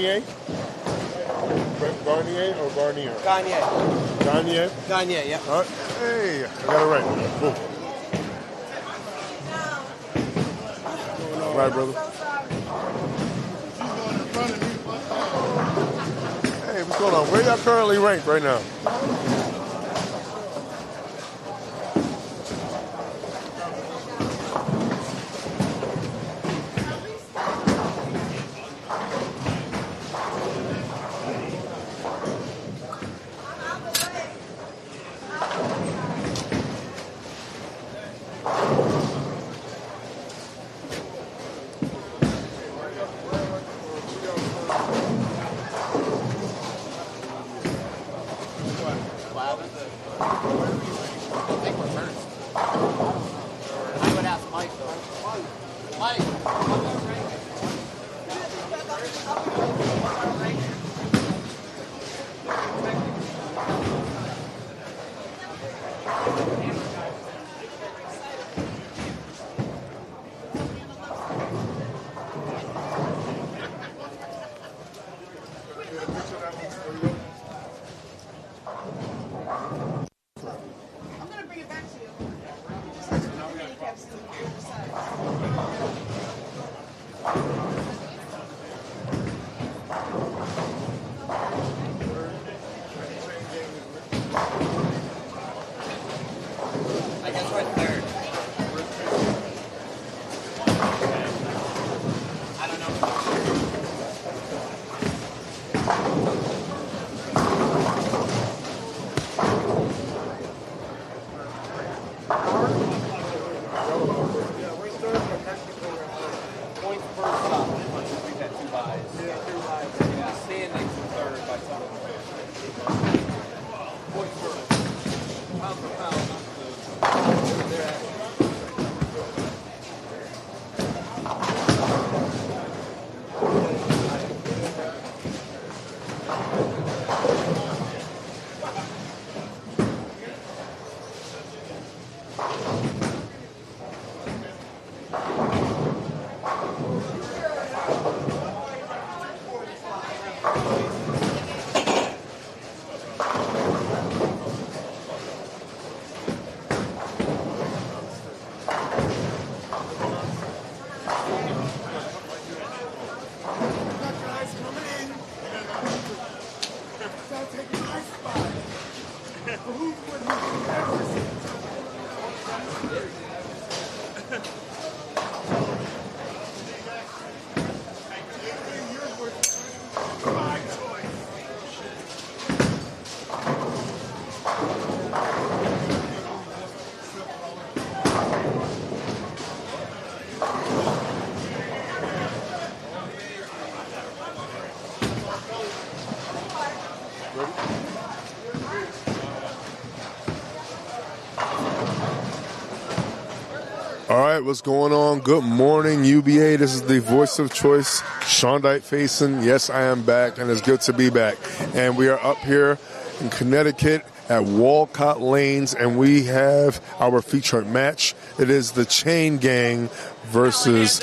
Garnier? Garnier or Garnier? Garnier. Garnier? Garnier, yeah. All right. Hey, I got it right. Cool. All right, brother. Hey, what's going on? Where y'all currently ranked right now? All right, what's going on? Good morning, UBA. This is the voice of choice, Shondike Faison. Yes, I am back, and it's good to be back. And we are up here in Connecticut at Walcott Lanes, and we have our featured match. It is the Chain Gang versus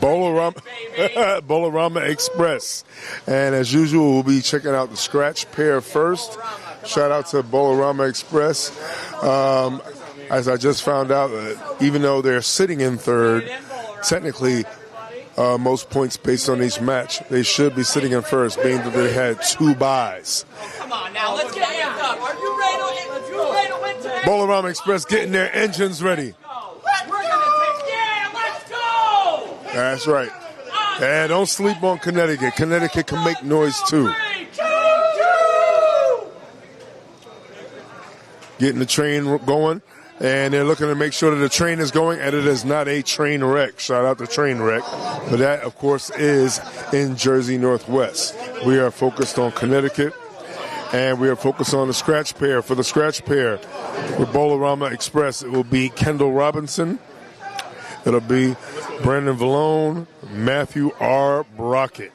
Bowl-O-Rama Express. And as usual, we'll be checking out the scratch pair first. Shout out to Bowl-O-Rama Express. As I just found out, even though they're sitting in third, technically most points based on each match, they should be sitting in first, being that they had 2 buys. Come on now, let's get amped up. Are you ready to win today? Bowl-O-Rama Express getting their engines ready. Let's go! That's right. And don't sleep on Connecticut. Connecticut can make noise too. Getting the train going. And they're looking to make sure that the train is going, and it is not a train wreck. Shout out to train wreck. But that, of course, is in Jersey Northwest. We are focused on Connecticut, and we are focused on the scratch pair. For the scratch pair, with Bowl-O-Rama Express, it will be Kendall Robinson. It'll be Brandon Vallone, Matthew R. Brockett.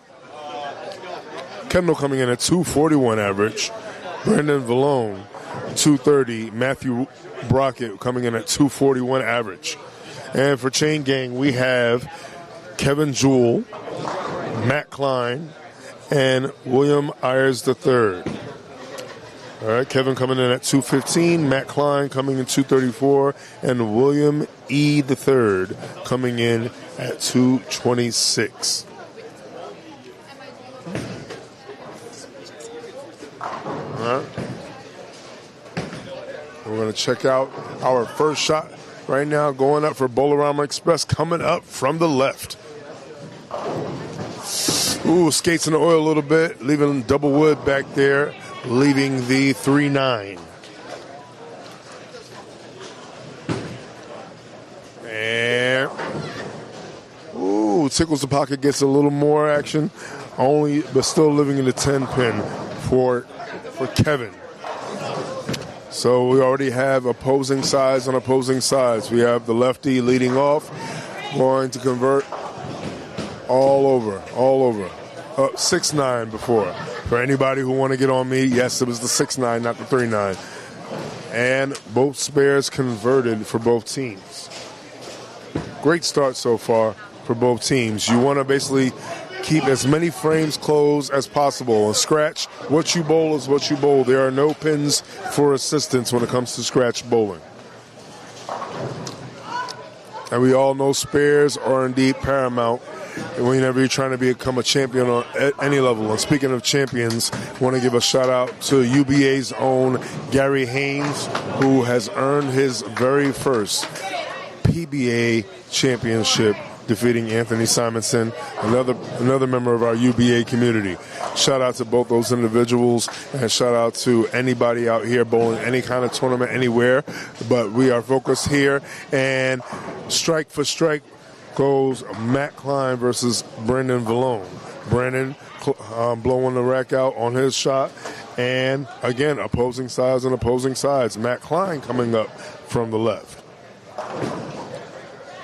Kendall coming in at 241 average. Brandon Vallone, 230. Matthew Brockett coming in at 241 average. And for Chain Gang, we have Kevin Jewell, Matt Klein, and William Ayers III. All right, Kevin coming in at 215, Matt Klein coming in 234, and William E. III coming in at 226. All right. We're going to check out our first shot right now, going up for Bowl-O-Rama Express, coming up from the left. Ooh, skates in the oil a little bit, leaving double wood back there, leaving the 3-9. And, ooh, tickles the pocket, gets a little more action, but still living in the 10 pin for Kevin. So we already have opposing sides on opposing sides. We have the lefty leading off, going to convert all over. 6-9 before. For anybody who want to get on me, yes, it was the 6-9, not the 3-9. And both spares converted for both teams. Great start so far for both teams. You want to basically keep as many frames closed as possible. And scratch, what you bowl is what you bowl. There are no pins for assistance when it comes to scratch bowling. And we all know spares are indeed paramount whenever you're trying to become a champion at any level. And speaking of champions, I want to give a shout out to UBA's own Gary Haynes, who has earned his very first PBA championship, defeating Anthony Simonson, another member of our UBA community. Shout out to both those individuals, and shout out to anybody out here bowling any kind of tournament anywhere. But we are focused here, and strike for strike goes Matt Klein versus Brendan Vallone. Brendan blowing the rack out on his shot, and again, opposing sides and opposing sides. Matt Klein coming up from the left.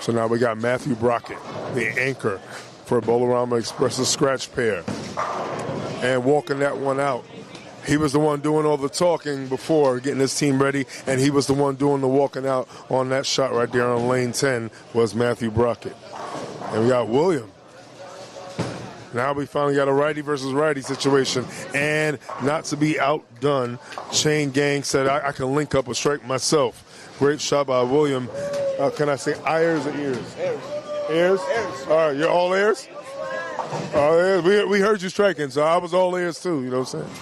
So now we got Matthew Brockett, the anchor for Bowl-O-Rama Express's scratch pair, and walking that one out. He was the one doing all the talking before, getting his team ready, and he was the one doing the walking out on that shot right there on lane 10 was Matthew Brockett. And we got William. Now we finally got a righty versus righty situation, and not to be outdone, Chain Gang said, I can link up a strike myself. Great shot by William. Can I say Ayers or Ears? Ears. All right, you're all ears? All ears. We heard you striking, so I was all ears too, you know what I'm saying?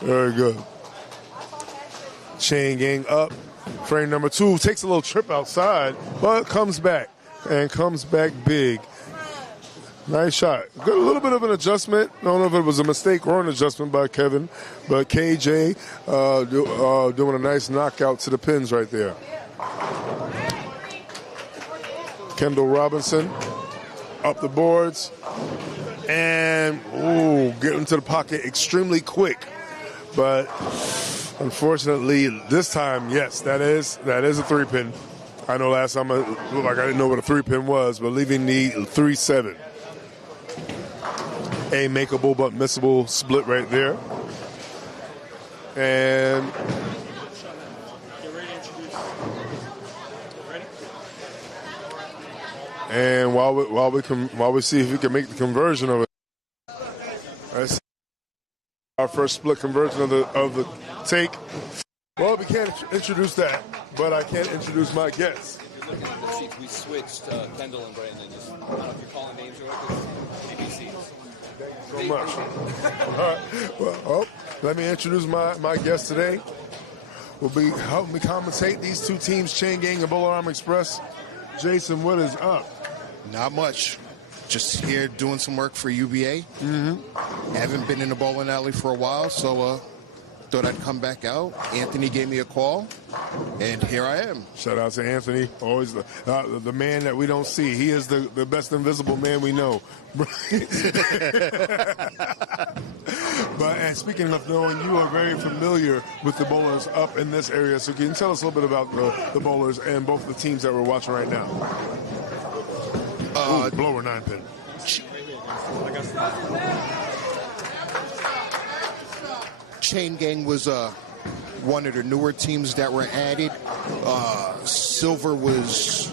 Very good. Chain Gang up. Frame number 2 takes a little trip outside, but comes back, and comes back big. Nice shot. Good, a little bit of an adjustment. I don't know if it was a mistake or an adjustment by Kevin, but KJ doing a nice knockout to the pins right there. Kendall Robinson up the boards, and getting to the pocket extremely quick. But unfortunately, this time, yes, that is a 3-pin. I know last time I looked like I didn't know what a 3-pin was, but leaving the 3-7. A makeable but missable split right there. And while we see if we can make the conversion of it, that's our first split conversion of the take. Well, we can't introduce that, but I can't introduce my guests. If you're looking at the sheets, we switched Kendall and Brandon. Just, I don't know if you're calling names or what, ABC. Thank you so much. All right. Well, let me introduce my guest today. Will be helping me commentate these two teams, Chain Gang and Bowl-O-Rama Express. Jason, what is up? Not much. Just here doing some work for UBA. Mm-hmm. Haven't been in the bowling alley for a while, so thought I'd come back out. Anthony gave me a call, and here I am. Shout out to Anthony, always the man that we don't see. He is the best invisible man we know. But and speaking of knowing, you are very familiar with the bowlers up in this area. So can you tell us a little bit about the bowlers and both the teams that we're watching right now? Blower 9-pin. Chain Gang was one of the newer teams that were added. Silver was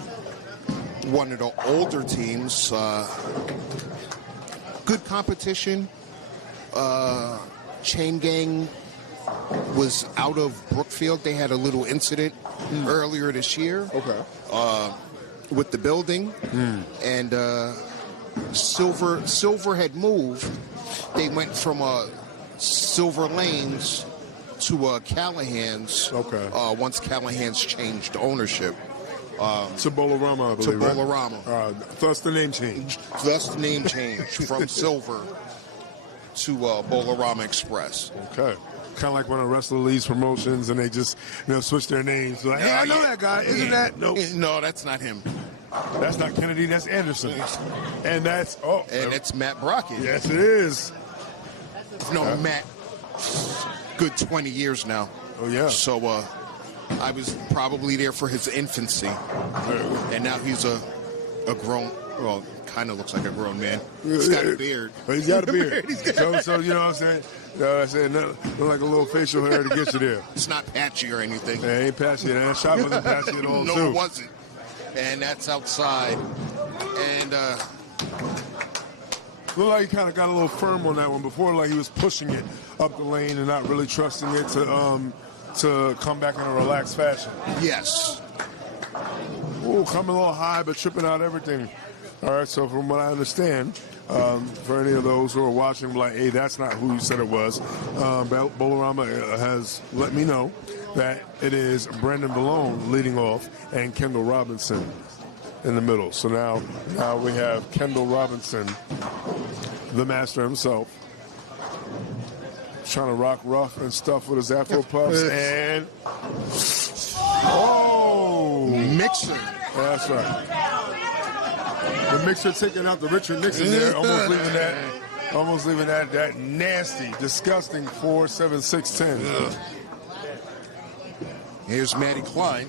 one of the older teams. Good competition. Chain Gang was out of Brookfield. They had a little incident earlier this year. Okay. With the building, and Silver had moved. They went from Silver Lanes to Callahan's. Okay. Once Callahan's changed ownership. To Bowl-O-Rama, I believe, To Bowl-O-Rama. Thus the name change. Thus the name change from Silver to Bowl-O-Rama Express. Okay. Kind of like when a wrestler leaves promotions and they just, switch their names. Like, hey, I know that guy. Isn't that? Nope. No, that's not him. That's not Kennedy. That's Anderson. And that's, And it's Matt Brockett. Yes, it is. I've known Matt good 20 years now. Oh, yeah. So I was probably there for his infancy. And now he's a grown, well, kind of looks like a grown man. He's got a beard. He's got a beard. So, you know what I'm saying? I said, look like a little facial hair to get you there. It's not patchy or anything. It ain't patchy. That shot wasn't patchy at all, No, too. it wasn't. And that's outside. And looked like he kind of got a little firm on that one before, like he was pushing it up the lane and not really trusting it to come back in a relaxed fashion. yes. Ooh, coming a little high, but tripping out everything. All right, so from what I understand, for any of those who are watching, like, hey, that's not who you said it was, Bowl-O-Rama has let me know that it is Brandon Malone leading off and Kendall Robinson in the middle. So now we have Kendall Robinson, the master himself, trying to rock rough and stuff with his Afro puffs, and Mixer. That's right. The Mixer taking out the Richard Nixon there, almost leaving that nasty, disgusting 4.7610. Here's Matty Klein.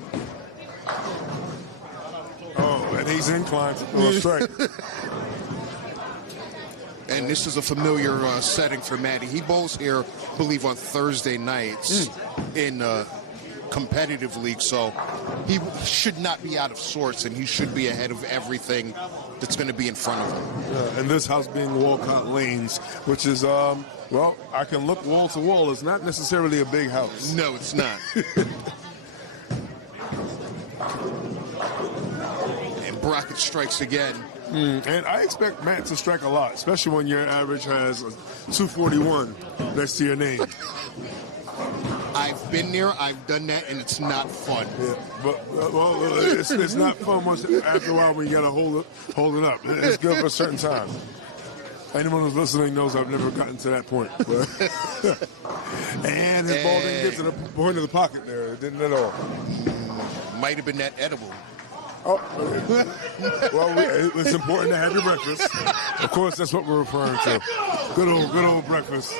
Oh, and he's inclined to throw a strike. And this is a familiar setting for Matty. He bowls here, I believe, on Thursday nights in competitive league, so he should not be out of sorts, and he should be ahead of everything that's going to be in front of him. And this house being Walcott Lanes, which is, well, I can look wall to wall. It's not necessarily a big house. No, it's not. And Brockett strikes again. And I expect Matt to strike a lot, especially when your average has 241 next to your name. I've been there, I've done that, and it's not fun. Yeah, but it's not fun once after a while when you gotta hold it up. It's good for a certain time. Anyone who's listening knows I've never gotten to that point. And his ball didn't get to the point of the pocket there. It didn't at all. Might have been that edible. Oh, well, it's important to have your breakfast. Of course, that's what we're referring to. Good old breakfast.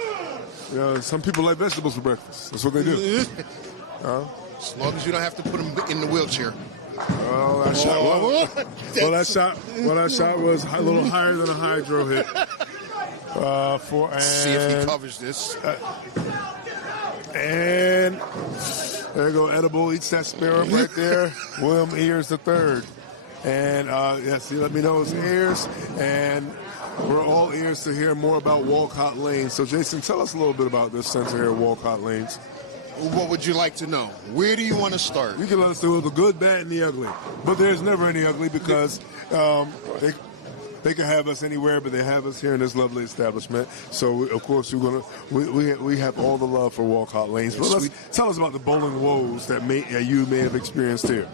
Some people like vegetables for breakfast. That's what they do. As long as you don't have to put them in the wheelchair. Well, that shot was a little higher than a hydro hit. See if he covers this. And there you go, edible, eats that spare right there. William Ears the third. And yes, he let me know his ears. And we're all ears to hear more about Walcott Lanes. So Jason, tell us a little bit about this center here at Walcott Lanes. What would you like to know? Where do you want to start? You can let us know the good, bad, and the ugly. But there's never any ugly because they can have us anywhere, but they have us here in this lovely establishment. So, of course, we have all the love for Walcott Lanes. But tell us about the bowling woes that you may have experienced here.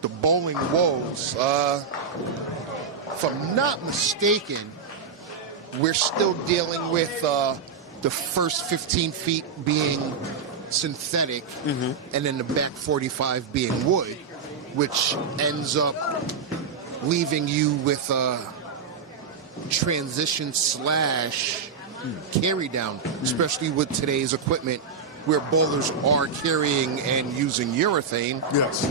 The bowling woes. If I'm not mistaken, we're still dealing with the first 15 feet being synthetic and then the back 45 being wood, which ends up leaving you with a transition / carry down, especially with today's equipment where bowlers are carrying and using urethane. Yes.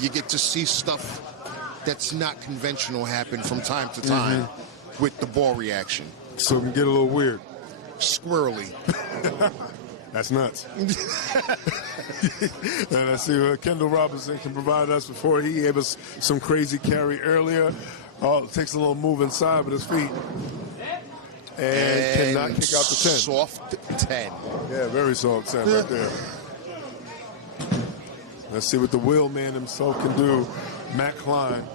You get to see stuff that's not conventional happen from time to time with the ball reaction. So it can get a little weird. Squirrely. That's nuts. And I see what Kendall Robinson can provide us before he gave us some crazy carry earlier. Oh, it takes a little move inside with his feet. and cannot kick out the 10. Soft 10. Yeah, very soft 10 right there. Let's see what the wheel man himself can do. Matt Klein.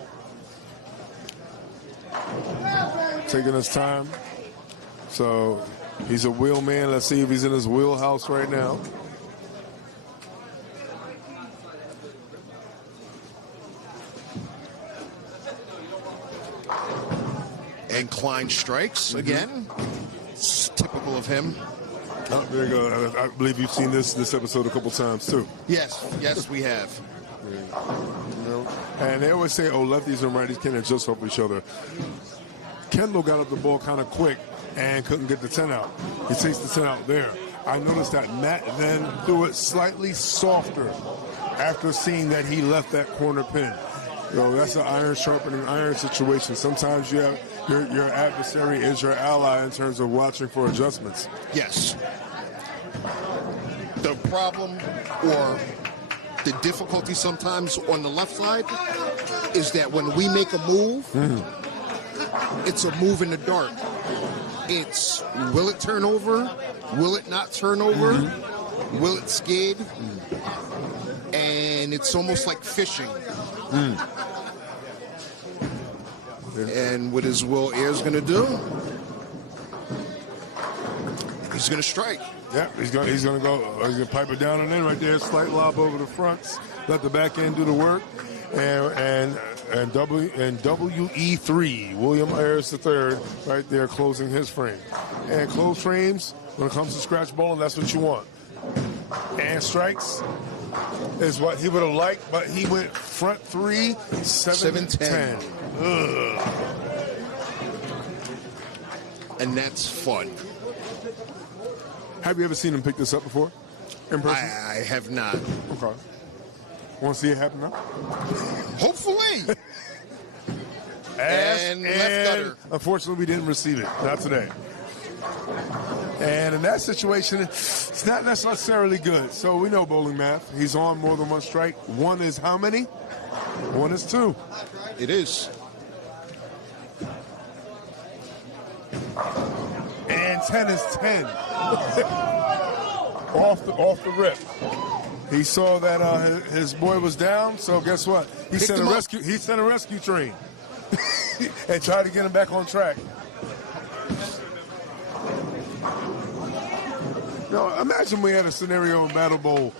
Taking his time. So he's a wheel man. Let's see if he's in his wheelhouse right now. And Klein strikes again. It's typical of him. Oh, there you go. I believe you've seen this episode a couple times too. Yes, we have. You know? And they always say, oh, lefties and righties can adjust off each other. Kendall got up the ball kind of quick and couldn't get the 10 out. He takes the 10 out there. I noticed that Matt then threw it slightly softer after seeing that he left that corner pin. You know, that's an iron sharpening iron situation. Sometimes you have your adversary is your ally in terms of watching for adjustments. Yes. The problem or the difficulty sometimes on the left side is that when we make a move, it's a move in the dark. It's will it turn over? Will it not turn over? Will it skid? And it's almost like fishing. And what is Will Ayers going to do? He's going to strike. Yeah, he's going to go. He's going to pipe it down and in right there. Slight lob over the fronts. Let the back end do the work. And WE3, William Ayers III, right there closing his frame. And closed frames, when it comes to scratch bowling, that's what you want. And strikes is what he would have liked, but he went front 3, 7-10. And that's fun. Have you ever seen him pick this up before? In person? I have not. Okay. Want to see it happen now? Hopefully. And left gutter. Unfortunately, we didn't receive it. Not today. And in that situation, it's not necessarily good. So we know bowling math. He's on more than one strike. One is how many? One is 2. It is. And 10 is 10. off the rip. He saw that his boy was down, so guess what? He sent a rescue train and tried to get him back on track. Now, imagine we had a scenario in Battle of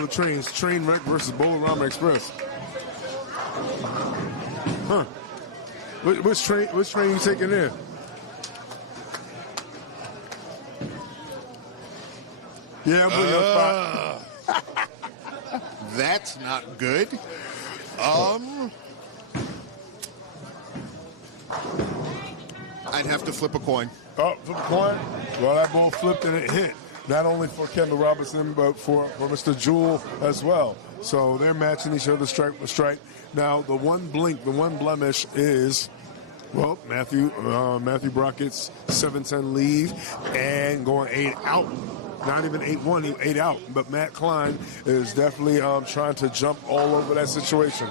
the Trains, train wreck versus Bowl-O-Rama Express. Huh? Which train you taking there? Yeah, I'm putting up 5. That's not good. I'd have to flip a coin. Oh, flip a coin? Well, that ball flipped and it hit. Not only for Kendall Robinson, but for Mr. Jewell as well. So they're matching each other strike for strike. Now, the one blemish is, well, Matthew Brockett's 7-10 lead and going 8 out. Not even 8-1, he 8 out. But Matt Klein is definitely trying to jump all over that situation.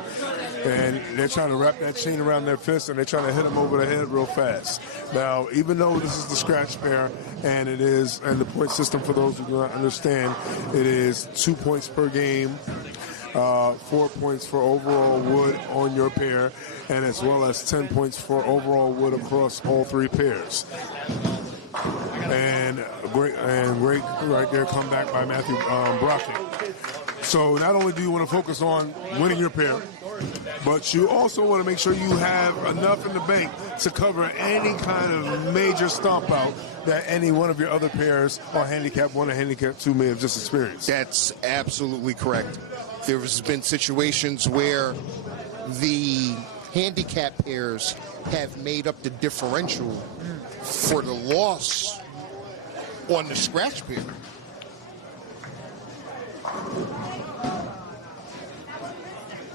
And they're trying to wrap that chain around their fist, and they're trying to hit him over the head real fast. Now, even though this is the scratch pair, and the point system, for those who do not understand, it is 2 points per game, 4 points for overall wood on your pair, and as well as 10 points for overall wood across all 3 pairs. And great right there comeback by Matthew Brockett. So not only do you want to focus on winning your pair, but you also want to make sure you have enough in the bank to cover any kind of major stomp out that any one of your other pairs or handicap 1 or handicap 2 may have just experienced. That's absolutely correct. There's been situations where the handicap pairs have made up the differential for the loss on the scratch pair.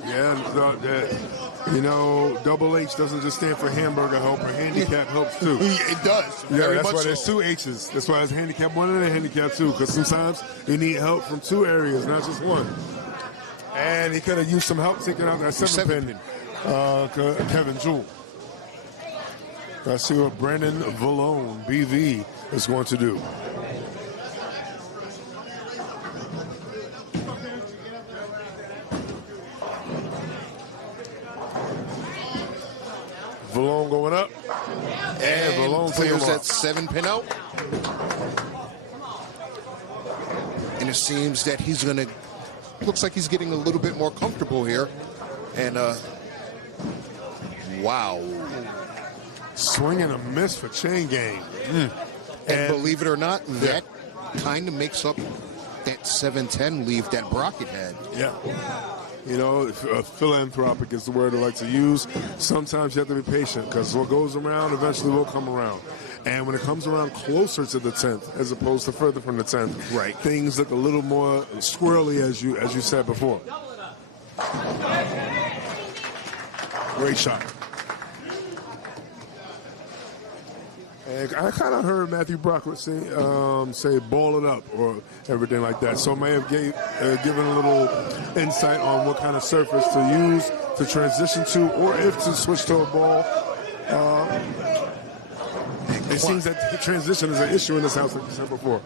Yeah, Double H doesn't just stand for hamburger help, or handicap helps too. It does. Yeah, Very that's much why there's 2 H's. That's why it's handicap 1 and a handicap 2, because sometimes you need help from 2 areas, not just 1. And he could have used some help taking out that 7 pin, Kevin Jewell. Let's see what Brandon Vallone, BV, is going to do. Vallone going up. And Vallone clears that 7-pin out. And it seems that he's going to, looks like he's getting a little bit more comfortable here. And, wow. Swing and a miss for chain game. And believe it or not, that kind of makes up that 7-10 leave that Brockett had. Yeah. You know, philanthropic is the word I like to use. Sometimes you have to be patient because what goes around eventually will come around. And when it comes around closer to the 10th as opposed to further from the 10th, right, things look a little more squirrely, as you said before. Great shot. And I kind of heard Matthew Brockett say ball it up or everything like that. So may have given a little insight on what kind of surface to use to transition to or if to switch to a ball. It seems that the transition is an issue in this house, like you said before.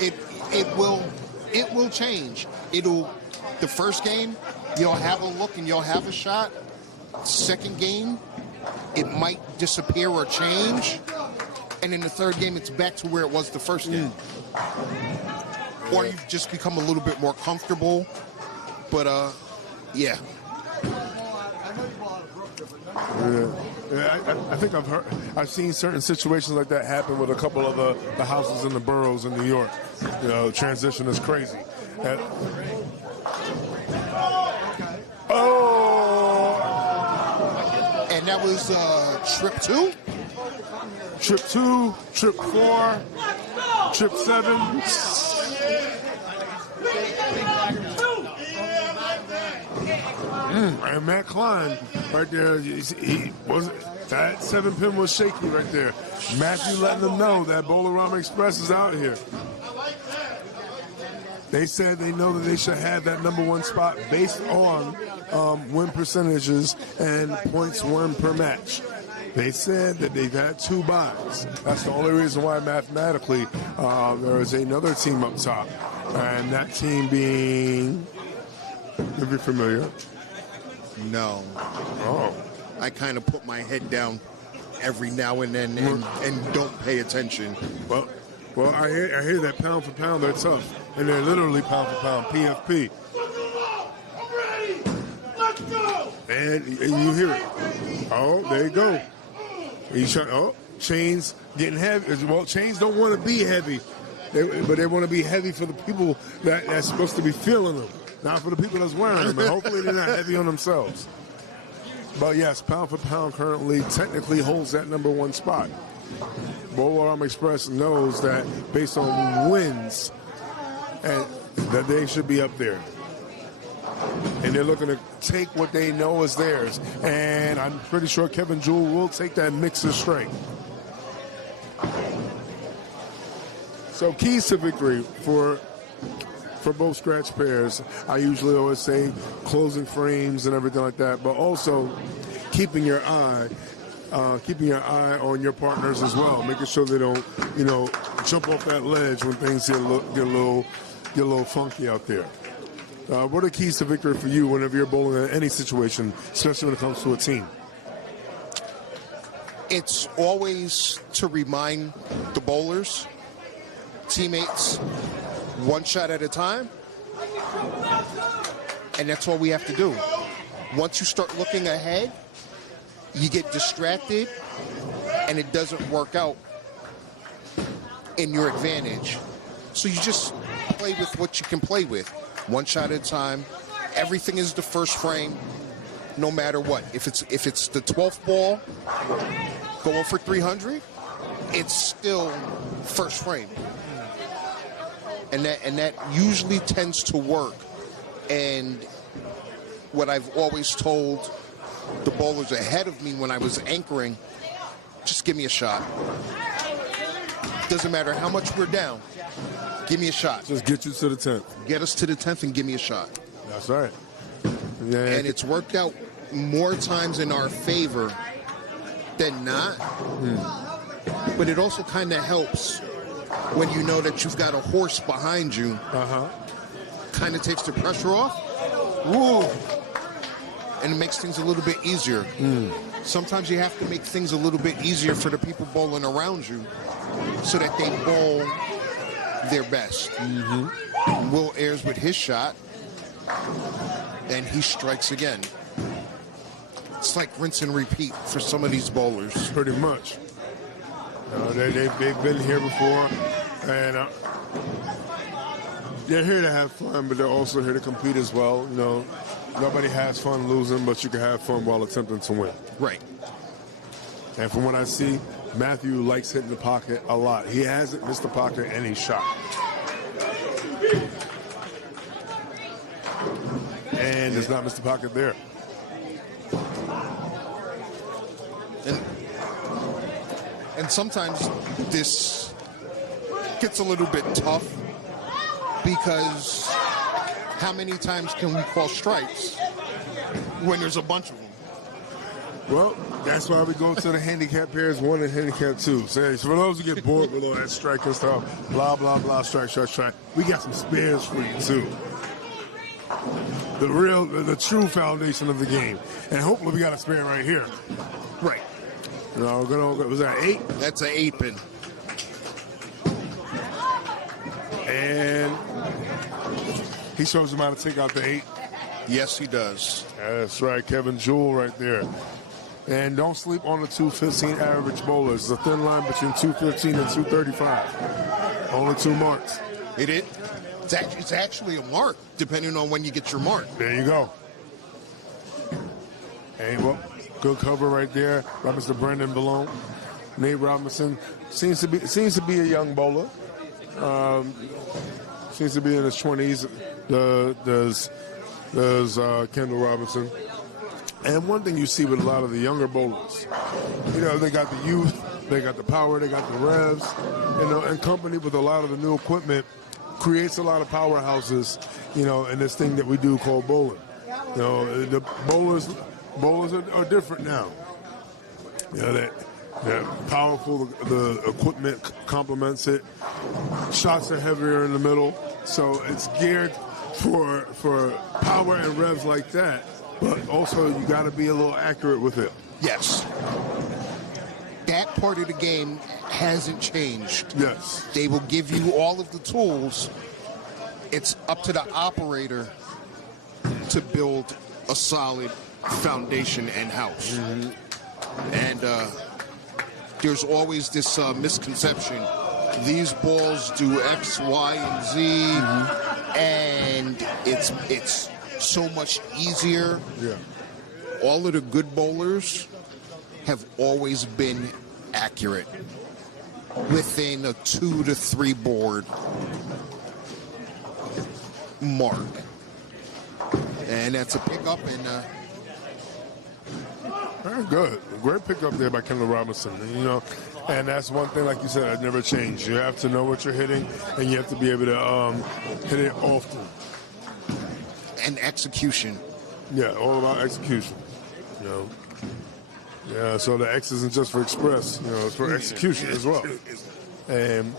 It will change. The first game, you'll have a look and you'll have a shot. Second game, it might disappear or change. And in the third game, it's back to where it was the first game. Or you've just become a little bit more comfortable. But, yeah. I think I've seen certain situations like that happen with a couple of the houses in the boroughs in New York. You know, transition is crazy. And that was trip 2? Trip 2, trip 4, trip 7. And Matt Klein right there, that 7-pin was shaky right there. Matthew letting them know that Bowl-O-Rama Express is out here. They said they know that they should have that #1 spot based on win percentages and points won per match. They said that they've had 2 buys. That's the only reason why mathematically there is another team up top. And that team being, if you're familiar. No. Oh. I kind of put my head down every now and then and don't pay attention. Well, I hear that pound for pound, they're tough. And they're literally pound for pound, PFP. And you hear it. Oh, there you go. Chains getting heavy. Well, chains don't want to be heavy, but they want to be heavy for the people that's supposed to be feeling them, not for the people that's wearing them. And hopefully they're not heavy on themselves. But yes, pound for pound currently technically holds that #1 spot. Bowl-O-Rama Express knows that based on wins, and that they should be up there. And they're looking to take what they know is theirs. And I'm pretty sure Kevin Jewell will take that mixer straight. So keys to victory for both scratch pairs. I usually always say closing frames and everything like that, but also keeping your eye on your partners as well, making sure they don't, jump off that ledge when things get a little funky out there. What are the keys to victory for you whenever you're bowling in any situation, especially when it comes to a team? It's always to remind the bowlers, teammates, one shot at a time. And that's all we have to do. Once you start looking ahead, you get distracted and it doesn't work out in your advantage. So you just play with what you can play with. One shot at a time. Everything is the first frame, no matter what. If it's the 12th ball going for 300, it's still first frame. And that usually tends to work. And what I've always told the bowlers ahead of me when I was anchoring, just give me a shot. Doesn't matter how much we're down. Give me a shot. Just get you to the 10th. Get us to the 10th and give me a shot. That's right. Yeah. And it's worked out more times in our favor than not. But it also kind of helps when you know that you've got a horse behind you. Kind of takes the pressure off. Woo! And it makes things a little bit easier. Sometimes you have to make things a little bit easier for the people bowling around you so that they bowl their best. Will Ayers with his shot, and he strikes again. It's like rinse and repeat for some of these bowlers. Pretty much. They've been here before, and they're here to have fun, but they're also here to compete as well. You know, nobody has fun losing, but you can have fun while attempting to win. Right. And from what I see, Matthew likes hitting the pocket a lot. He hasn't missed the pocket any shot. And does not miss the pocket there. And sometimes this gets a little bit tough because how many times can we call strikes when there's a bunch of them? Well, that's why we go to the handicap pairs 1 and handicap 2. So for those who get bored with all that strike and stuff, blah, blah, blah, strike, strike, strike, we got some spares for you too. The true foundation of the game. And hopefully we got a spare right here. Right. No, was that 8? That's an 8-pin. And he shows him how to take out the 8. Yes, he does. That's right, Kevin Jewell right there. And don't sleep on the 215 average bowlers. There's a thin line between 215 and 235. Only 2 marks. It is. It's actually a mark, depending on when you get your mark. There you go. Hey, well, good cover right there by Mr. Brendan Malone. Nate Robinson seems to be a young bowler. Seems to be in his 20s. Does Kendall Robinson. And one thing you see with a lot of the younger bowlers, you know, they got the youth, they got the power, they got the revs, you know, and company with a lot of the new equipment creates a lot of powerhouses, you know, in this thing that we do called bowling. You know, the bowlers are different now. You know, they're powerful, the equipment complements it. Shots are heavier in the middle, so it's geared for power and revs like that. But also, you got to be a little accurate with it. Yes. That part of the game hasn't changed. Yes. They will give you all of the tools. It's up to the operator to build a solid foundation and house. And there's always this misconception. These balls do X, Y, and Z, and it's so much easier. Yeah. All of the good bowlers have always been accurate within a 2 to 3 board mark. And that's a pickup. And very good. Great pickup there by Kendall Robinson. You know, and that's one thing, like you said, it never changed. You have to know what you're hitting, and you have to be able to hit it often. And execution. Yeah, all about execution. You know. Yeah, so the X isn't just for express, you know, it's for execution as well. And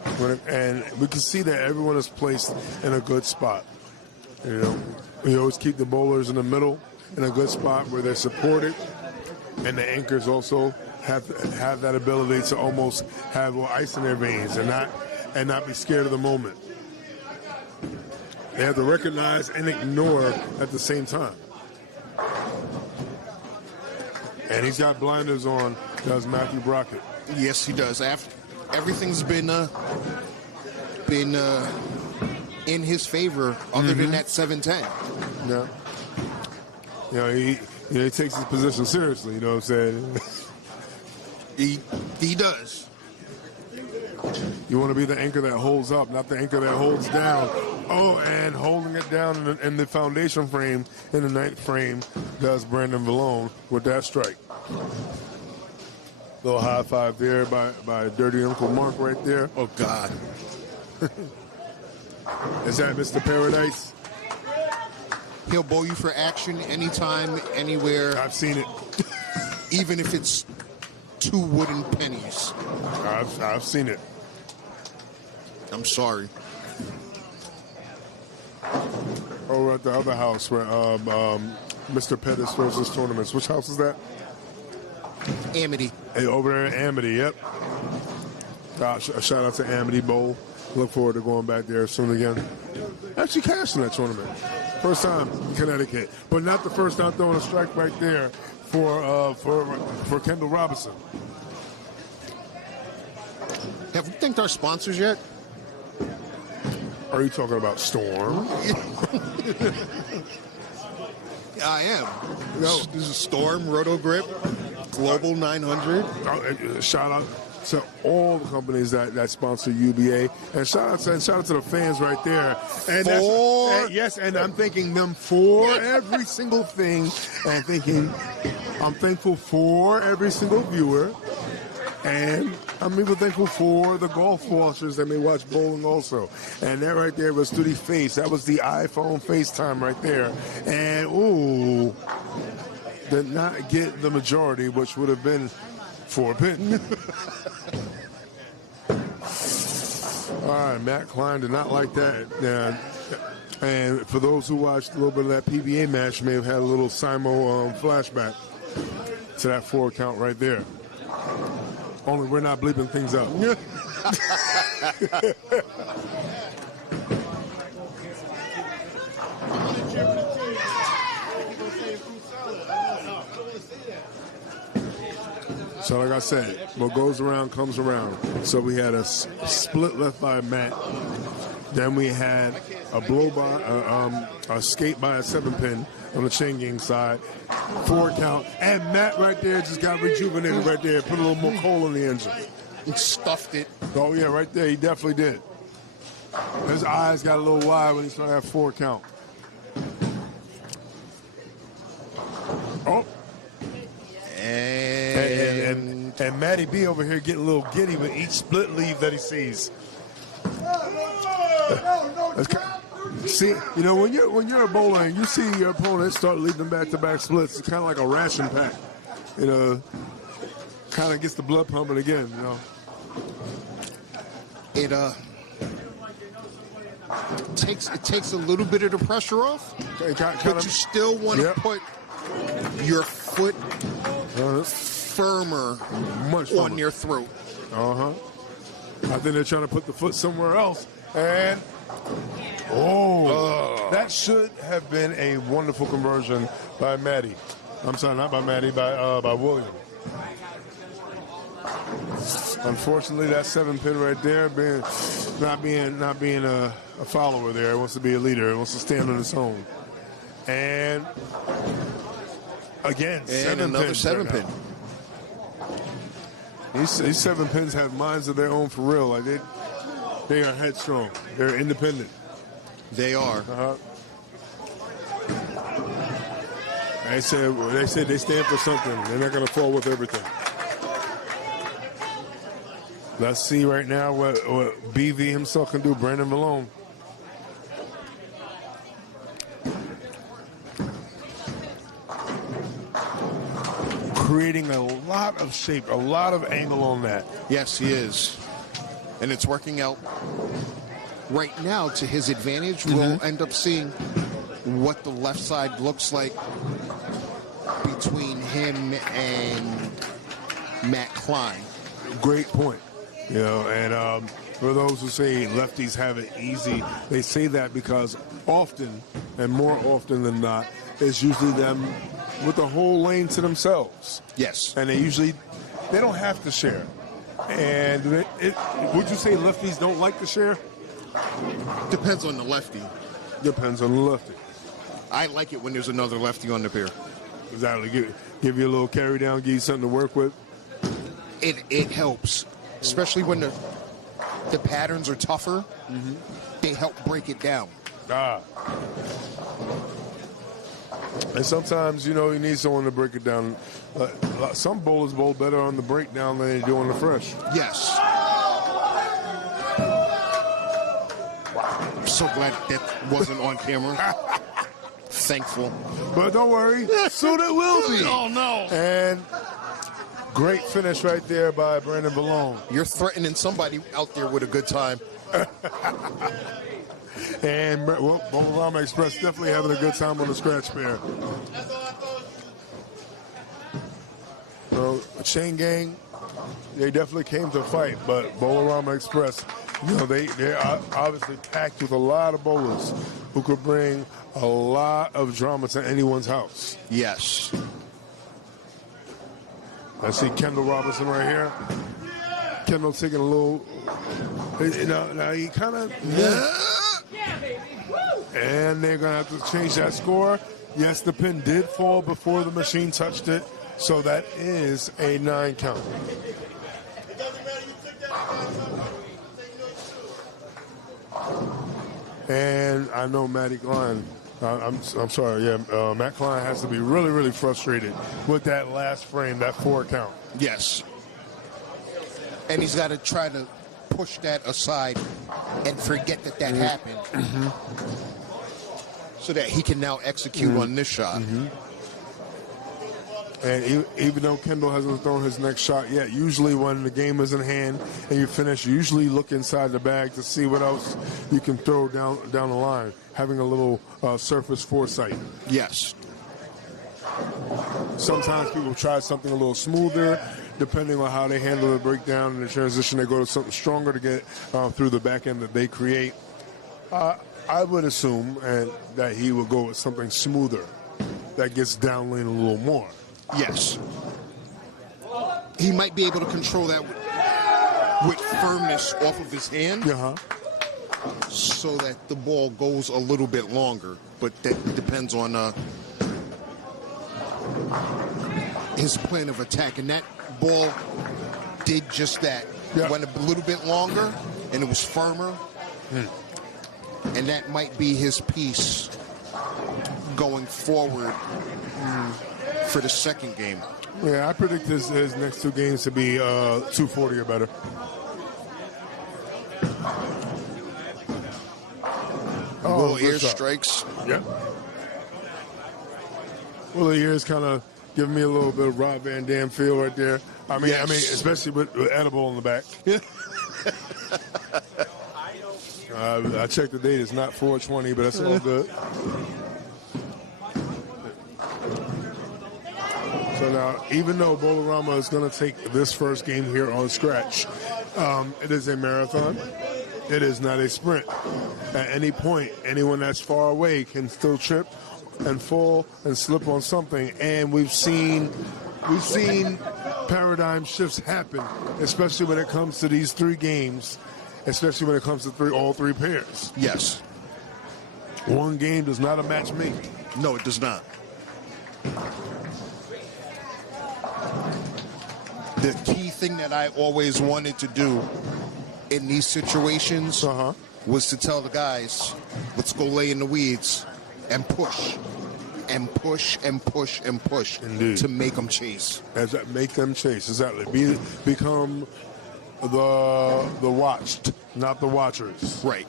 we can see that everyone is placed in a good spot. You know, we always keep the bowlers in the middle in a good spot where they're supported, and the anchors also have that ability to almost have ice in their veins and not be scared of the moment. They have to recognize and ignore at the same time. And he's got blinders on, does Matthew Brockett. Yes, he does. Everything's been in his favor, other than that 7-10. Yeah. You know, he takes his position seriously, you know what I'm saying? He does. You want to be the anchor that holds up, not the anchor that holds down. Oh, and holding it down in the foundation frame, in the 9th frame, does Brandon Malone with that strike. Little high five there by Dirty Uncle Mark right there. Oh, God. Is that Mr. Paradise? He'll bowl you for action anytime, anywhere. I've seen it. Even if it's 2 wooden pennies. I've seen it. I'm sorry. Over at the other house where Mr. Pettis throws his tournaments. Which house is that? Amity. Hey, over there at Amity, yep. Shout out to Amity Bowl. Look forward to going back there soon again. Actually cashed in that tournament. First time in Connecticut. But not the first time throwing a strike right there for Kendall Robinson. Have we thanked our sponsors yet? Are you talking about Storm? I am. No, this is Storm, Roto Grip, Global 900. Shout out to all the companies that sponsor UBA, and shout out to the fans right there. And yes, and I'm thanking them for every single thing, and I'm thankful for every single viewer, and I'm even thankful for the golf watchers that may watch bowling also. And that right there was Studi Face. That was the iPhone FaceTime right there. And ooh, did not get the majority, which would have been 4 pin. All right, Matt Klein did not like that. And for those who watched a little bit of that PBA match, may have had a little Simo flashback to that 4 count right there. Only we're not bleeping things up. So like I said, what goes around comes around. So we had a split left by Matt. Then we had a blow by, a skate by a 7-pin on the chain gang side, 4 count, and Matt right there just got rejuvenated right there, put a little more coal in the engine. He stuffed it. Oh yeah, right there, he definitely did. His eyes got a little wide when he saw that 4 count. Oh. And Matty B over here getting a little giddy with each split leave that he sees. See, you know, when you're a bowler and you see your opponent start leading back-to-back splits, it's kind of like a ration pack. You know, kind of gets the blood pumping again. You know, it takes a little bit of the pressure off, but you still want to put your foot firmer on your throat. I think they're trying to put the foot somewhere else, and that should have been a wonderful conversion by Matty. I'm sorry, not by Matty, by William. Unfortunately, that 7-pin right there, not being a follower there, it wants to be a leader, it wants to stand on its own. And again, another 7-pin. These 7-pins have minds of their own for real. Like they are headstrong. They're independent. They are. They said they stand for something. They're not going to fall with everything. Let's see right now what BV himself can do. Brandon Malone. Creating a lot of shape, a lot of angle on that. Yes, he is. And it's working out right now to his advantage. We'll end up seeing what the left side looks like between him and Matt Klein. Great point. You know, and for those who say lefties have it easy, they say that because often, and more often than not, it's usually them with the whole lane to themselves. Yes. And they don't have to share. And would you say lefties don't like to share? Depends on the lefty. Depends on the lefty. I like it when there's another lefty on the pair. Exactly. Give you a little carry down, give you something to work with. It helps, especially when the patterns are tougher. They help break it down. And sometimes, you know, you need someone to break it down. Some bowlers bowl better on the breakdown than they do on the fresh. Yes. I'm so glad that wasn't on camera. Thankful. But don't worry, soon it will be. Oh, no. And Great finish right there by Brandon Valone. You're threatening somebody out there with a good time. And Bowl-O-Rama Express definitely having a good time on the scratch pair. So, Chain Gang, they definitely came to fight, but Bowl-O-Rama Express, they're obviously packed with a lot of bowlers who could bring a lot of drama to anyone's house. Yes. I see Kendall Robinson right here. Kendall taking a little, now he kind of, and they're going to have to change that score. Yes, the pin did fall before the machine touched it, so that is a 9 count. And I know Matty Klein, I'm sorry, Matt Klein has to be really, really frustrated with that last frame, that 4 count. Yes. And he's got to try to push that aside and forget that happened. So that he can now execute on this shot. And even though Kendall hasn't thrown his next shot yet, usually when the game is in hand and you finish, you usually look inside the bag to see what else you can throw down the line, having a little surface foresight. Yes. Sometimes people try something a little smoother, depending on how they handle the breakdown and the transition. They go to something stronger to get through the back end that they create. I would assume that he would go with something smoother that gets down lane a little more. Yes. He might be able to control that with firmness off of his hand so that the ball goes a little bit longer. But that depends on his plan of attack. And that ball did just that. It went a little bit longer, and it was firmer. And that might be his piece going forward for the second game. Yeah, I predict his next 2 games to be 240 or better. Little ear strikes. Yeah. Well, the ears kind of giving me a little bit of Rob Van Dam feel right there. I mean, especially with edible on the back. I checked the date. It's not 420, but that's all good. So now, even though Bowl-O-Rama is going to take this first game here on scratch, it is a marathon. It is not a sprint. At any point, anyone that's far away can still trip and fall and slip on something. And we've seen paradigm shifts happen, especially when it comes to these 3 games, especially when it comes to all 3 pairs. Yes. One game does not a match make. No, it does not. The key thing that I always wanted to do in these situations was to tell the guys, let's go lay in the weeds and push and push and push and push. Indeed. To make them chase. Make them chase, exactly. Become the watched, not the watchers. Right.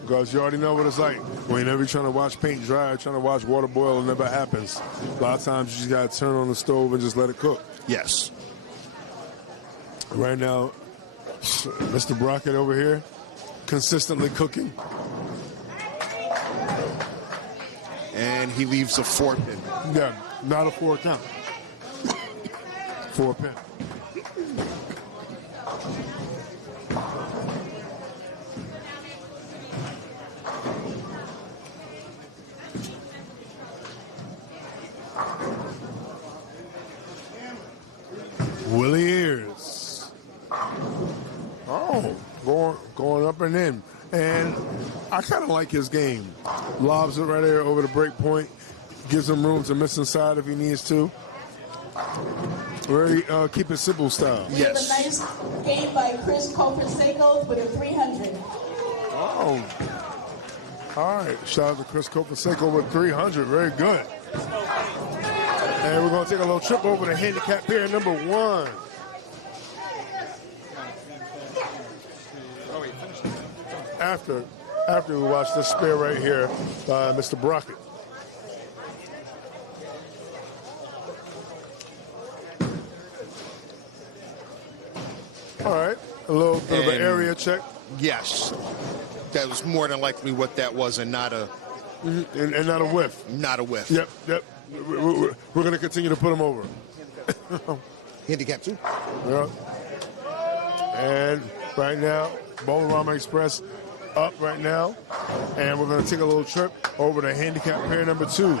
Because you already know what it's like. Whenever you're trying to watch paint dry, trying to watch water boil, it never happens. A lot of times you just got to turn on the stove and just let it cook. Yes. Right now, Mr. Brockett over here, consistently cooking. And he leaves a 4 pin. Yeah, not a 4 count. 4 pin. Willie Ears. Oh, going up and in. And I kind of like his game. Lobs it right there over the break point. Gives him room to miss inside if he needs to. Very keep it simple style. Yes. A nice game by Chris Copensaco with a 300. Oh. All right. Shout out to Chris Copensaco with 300. Very good. And we're going to take a little trip over to handicap pair number 1. After we watch this spare right here by Mr. Brockett. A little bit of an area check. Yes. That was more than likely what that was, and not a And not a whiff. not a whiff. Yep. We're going to continue to put him over. Handicap 2. Yeah. And right now, Bowl-O-Rama Express up right now. And we're going to take a little trip over to handicap pair number 2.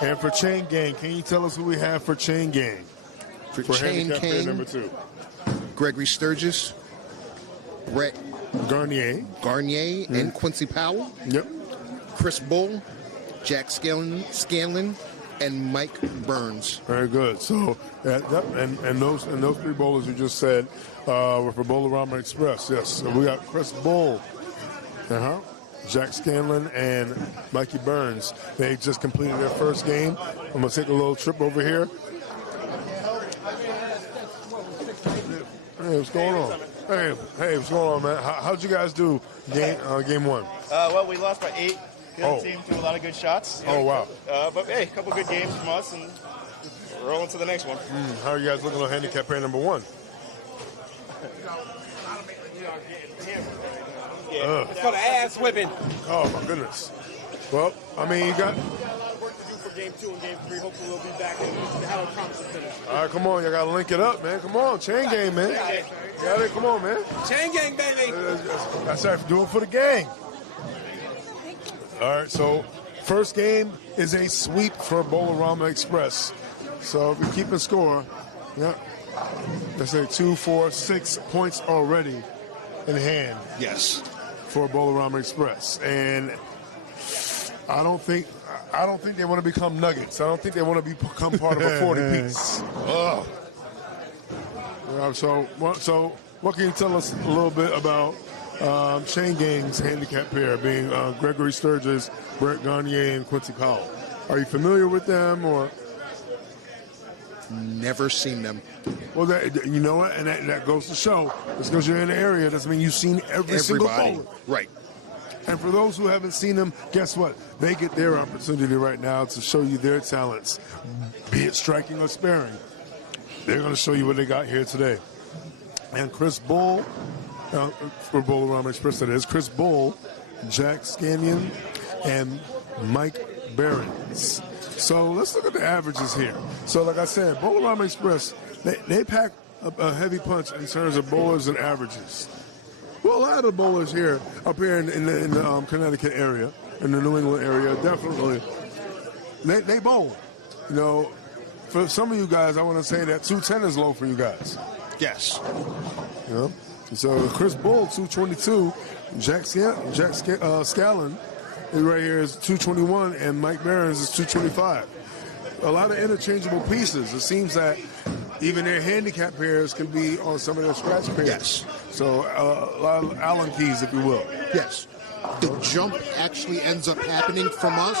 And for Chain Gang, can you tell us who we have for Chain Gang? For Chain handicap pair Gang. number 2. Gregory Sturgis, Brett Garnier. and Quincy Powell, Yep. Chris Bull, Jack Scanlon, and Mike Burns. Very good. So, and those 3 bowlers you just said were for Bowl-O-Rama Express. Yes. So we got Chris Bull, Jack Scanlon, and Mikey Burns. They just completed their first game. I'm gonna take a little trip over here. Hey, what's going on? Hey, what's going on, man? How'd you guys do game 1? Well, we lost by 8. The Oh. other team threw a lot of good shots. Oh, wow. But hey, a couple good games from us, and we're rolling to the next one. How are you guys looking on handicap pair number 1? It's for the ass whipping. Oh, my goodness. Well, I mean, you got... Work to do for game 2 and game 3. Hopefully we'll be back and have a promising finish. All right, come on. You got to link it up, man. Come on. Chain Gang, man. Got it. Come on, man. Chain gang, baby. That's right. Do it for the gang. All right, so first game is a sweep for Bowl-O-Rama Express. So if you're keeping score, let's say 2, 4, 6 points already in hand Yes. for Bowl-O-Rama Express. And I don't think they want to become Nuggets. I don't think they want to become part of a 40 piece. So what can you tell us a little bit about Chain Gang's handicap pair, being Gregory Sturgis, Brett Garnier, and Quincy Powell? Are you familiar with them, or? Never seen them. Well, you know what, and that goes to show. Just because you're in the area doesn't mean you've seen every single bowler. Right. And for those who haven't seen them, guess what? They get their opportunity right now to show you their talents, be it striking or sparing. They're going to show you what they got here today. And Chris Bull, for Bowl-O-Rama Express, that is, Chris Bull, Jack Scanlon, and Mike Behrens. So let's look at the averages here. So like I said, Bowl-O-Rama Express, they pack a heavy punch in terms of bowlers and averages. Well, a lot of the bowlers here, up here in the Connecticut area, in the New England area, definitely, they bowl. You know, for some of you guys, I want to say that 210 is low for you guys. Yes. You know? So Chris Bull, 222. Jack Scallon is right here is 221, and Mike Behrens is 225. A lot of interchangeable pieces. It seems that even their handicap pairs can be on some of their scratch pairs. Yes. So a lot of Allen keys, if you will. Yes. The jump actually ends up happening from us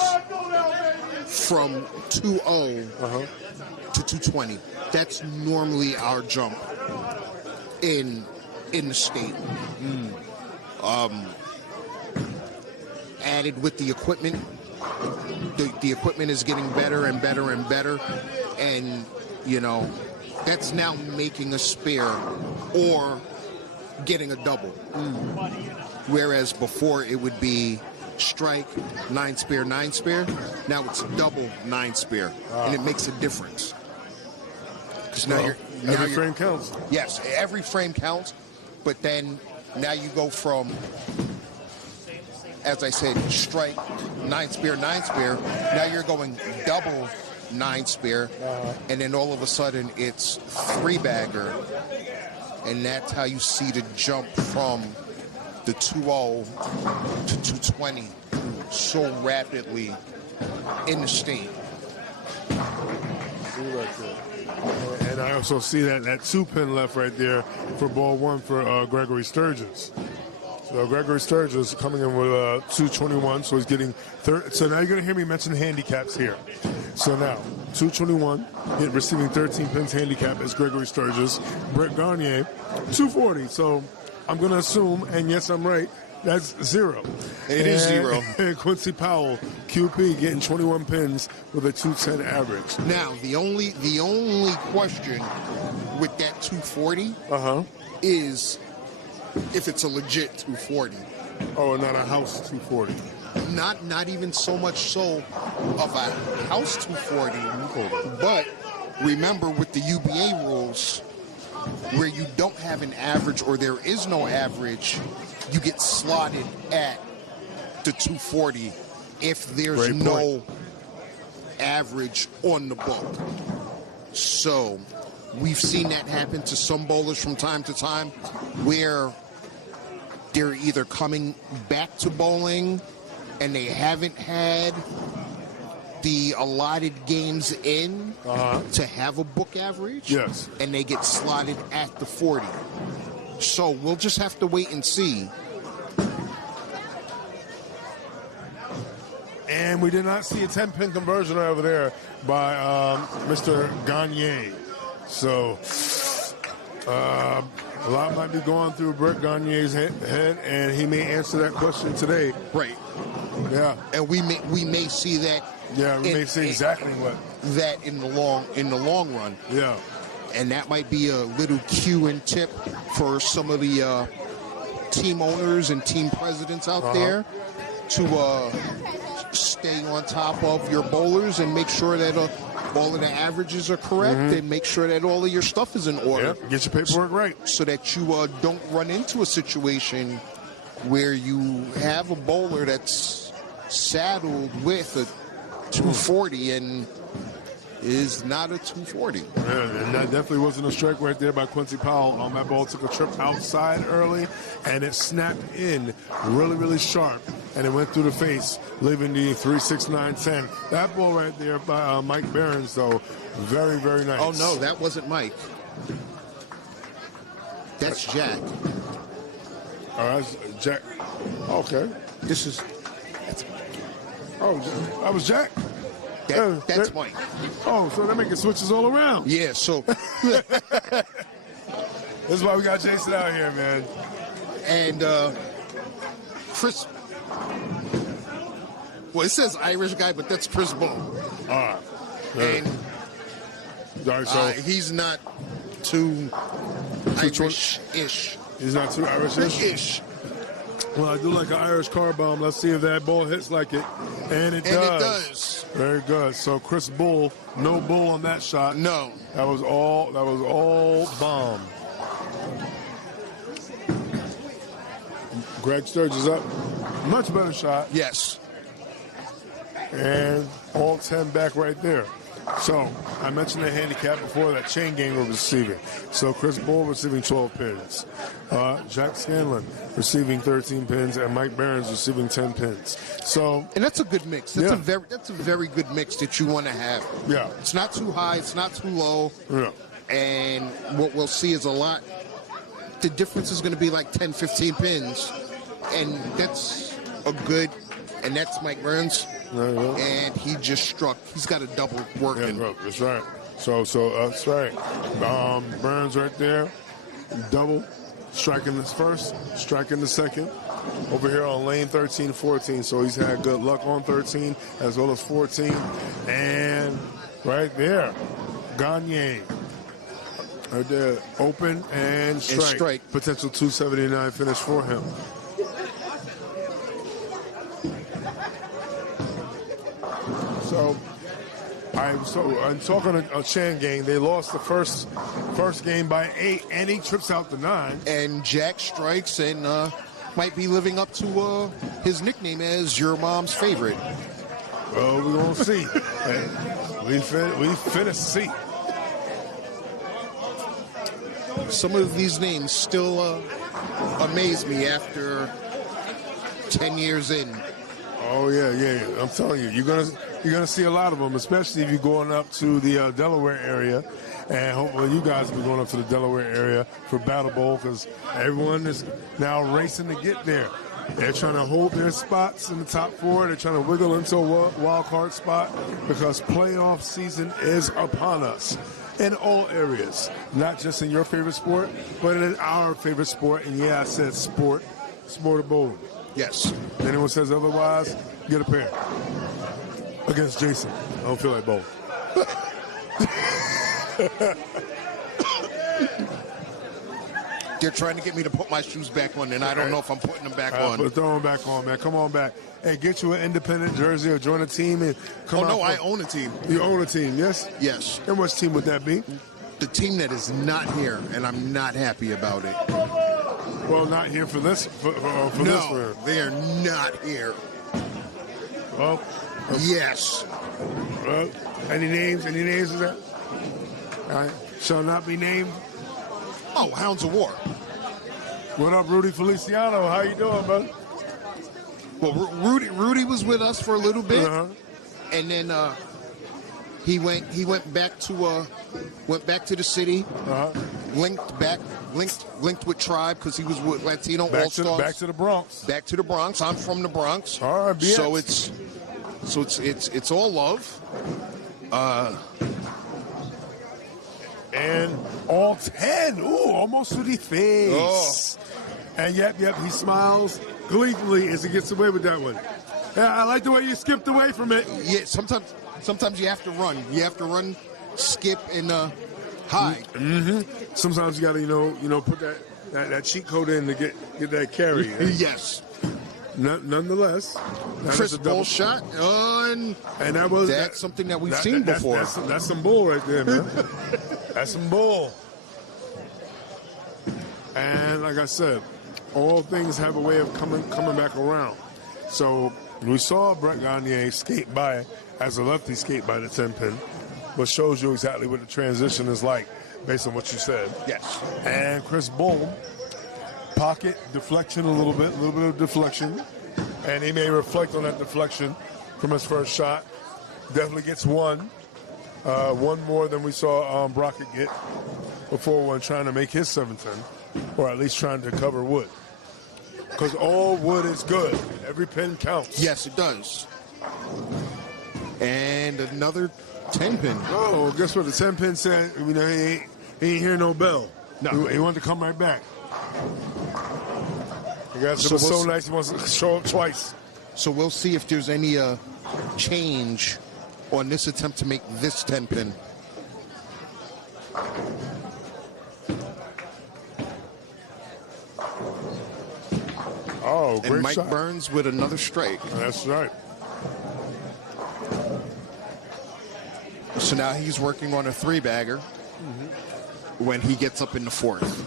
from 2-0 to 220. That's normally our jump in the state. Added with the equipment, the equipment is getting better and better and better, and you know that's now making a spare or getting a double. Whereas before it would be strike, 9 spare, 9 spare. Now it's double 9 spare, and it makes a difference. Because now Every frame counts. Yes, every frame counts, but then now you go from, as I said, strike, 9 spare, 9 spare. Now you're going double 9 spare, and then all of a sudden it's 3-bagger, and that's how you see the jump from the 2-0 to 220 so rapidly in the state. And I also see that 2-pin left right there for ball 1 for Gregory Sturgis. So Gregory Sturgis coming in with 221, so he's getting third. So now you're going to hear me mention handicaps here. So now 221, receiving 13 pins handicap is Gregory Sturgis. Brett Garnier, 240. So I'm going to assume, and yes, I'm right, that's 0. It is 0. And Quincy Powell, QP, getting 21 pins with a 210 average. Now, the only question with that 240 is if it's a legit 240. Oh, not a house 240. Not even so much so of a house 240, but remember with the UBA rules, where you don't have an average or there is no average, you get slotted at the 240 if there's Great no average on the book. So we've seen that happen to some bowlers from time to time where they're either coming back to bowling and they haven't had the allotted games in to have a book average. Yes. And they get slotted at the 40. So we'll just have to wait and see. And we did not see a 10-pin conversion over there by Mr. Gagne. So a lot might be going through Brett Gagne's head, and he may answer that question today. Right. Yeah. And we may see that. Yeah, we may see exactly what. That in the long run. Yeah. And that might be a little cue and tip for some of the team owners and team presidents out there to stay on top of your bowlers and make sure that all of the averages are correct and make sure that all of your stuff is in order. Yeah, get your paperwork right. So that you don't run into a situation where you have a bowler that's saddled with a 240 and is not a 240. Yeah, and that definitely wasn't a strike right there by Quincy Powell. That ball took a trip outside early, and it snapped in really, really sharp, and it went through the face, leaving the 3-6-9-10. That ball right there by Mike Behrens, though, very, very nice. Oh, no, that wasn't Mike. That's Jack. All right, Jack. Okay. This is... Oh, that was Jack? That's Mike. Oh, so they're making switches all around. Yeah, so... This is why we got Jason out here, man. And Chris... Well, it says Irish guy, but that's Chris Bull. All right. And all right, so he's not too Irish-ish. He's not too Irish-ish? Ish. Well, I do like an Irish car bomb. Let's see if that ball hits like it. And it does. Very good. So Chris Bull, no bull on that shot. No. That was all bomb. Greg Sturgis up. Much better shot. Yes. And all 10 back right there. So I mentioned the handicap before, that chain gang was receiving. So Chris Bull receiving 12 pins. Jack Scanlon receiving 13 pins, and Mike Behrens receiving 10 pins. So, and that's a good mix. That's a very good mix that you want to have. Yeah. It's not too high, it's not too low. Yeah. And what we'll see is a lot. The difference is going to be like 10, 15 pins. And that's a good, and that's Mike Behrens. And he just struck. He's got a double working. Yeah, that's right. So that's right. Burns right there, double, striking this first, striking the second. Over here on lane 13, 14. So he's had good luck on 13 as well as 14. And right there, Gagne. Right there, open and strike. Potential 279 finish for him. So I'm talking a Chan gang. They lost the first game by 8, and he trips out the 9. And Jack strikes and might be living up to his nickname as your mom's favorite. Well, we're gonna see. we finna see. Some of these names still amaze me after 10 years in. Oh yeah. I'm telling you, you're gonna see a lot of them, especially if you're going up to the Delaware area, and hopefully you guys will be going up to the Delaware area for Battle Bowl, because everyone is now racing to get there. They're trying to hold their spots in the top 4. They're trying to wiggle into a wild card spot, because playoff season is upon us in all areas, not just in your favorite sport, but in our favorite sport. And yeah, I said sport of bowling. Yes. If anyone says otherwise, get a pair. Against Jason. I don't feel like bowling. They're trying to get me to put my shoes back on, and I don't know if I'm putting them back on. But throw them back on, man. Come on back. Hey, get you an independent jersey or join a team and come out. Oh, no, I own a team. You own a team, yes? Yes. And which team would that be? The team that is not here, and I'm not happy about it. Well, not here for this. For No, this they are not here. Well, Yes. well, any names? Any names of that? All right. Shall not be named. Oh, Hounds of War. What up, Rudy Feliciano? How you doing, brother? Well, Rudy was with us for a little bit, Uh-huh. and then he went back to the city, Uh-huh. linked with Tribe because he was with Latino All Back Stars. to the Bronx. Back to the Bronx. I'm from the Bronx. All right, BX. So it's all love. And all 10. Ooh, almost to the face. Oh. And yep, he smiles gleefully as he gets away with that one. Yeah, I like the way you skipped away from it. Yeah, sometimes you have to run. You have to run, skip, and hide. Sometimes you got to, you know, put that cheat code in to get that carry. Yes. Nonetheless, that Chris is a double Bull shot, and that's something that we've seen before. That's some bull right there, man. That's some bull. And like I said, all things have a way of coming back around. So we saw Brett Gagne skate by as a lefty skate by the 10-pin, which shows you exactly what the transition is like based on what you said. Yes. And Chris Bull, pocket deflection a little bit of deflection, and he may reflect on that deflection from his first shot. Definitely gets one more than we saw Brockett get before when trying to make his 7-10, or at least trying to cover wood. Because all wood is good. Every pin counts. Yes, it does. And another 10-pin. Oh, guess what? The 10-pin said, he ain't hear no bell. No. He wanted to come right back. You guys, it So was we'll so see. nice he wants to show up twice. So we'll see if there's any change on this attempt to make this 10-pin. Oh, great And Mike shot. Burns with another strike. That's right. So now he's working on a 3-bagger when he gets up in the 4th.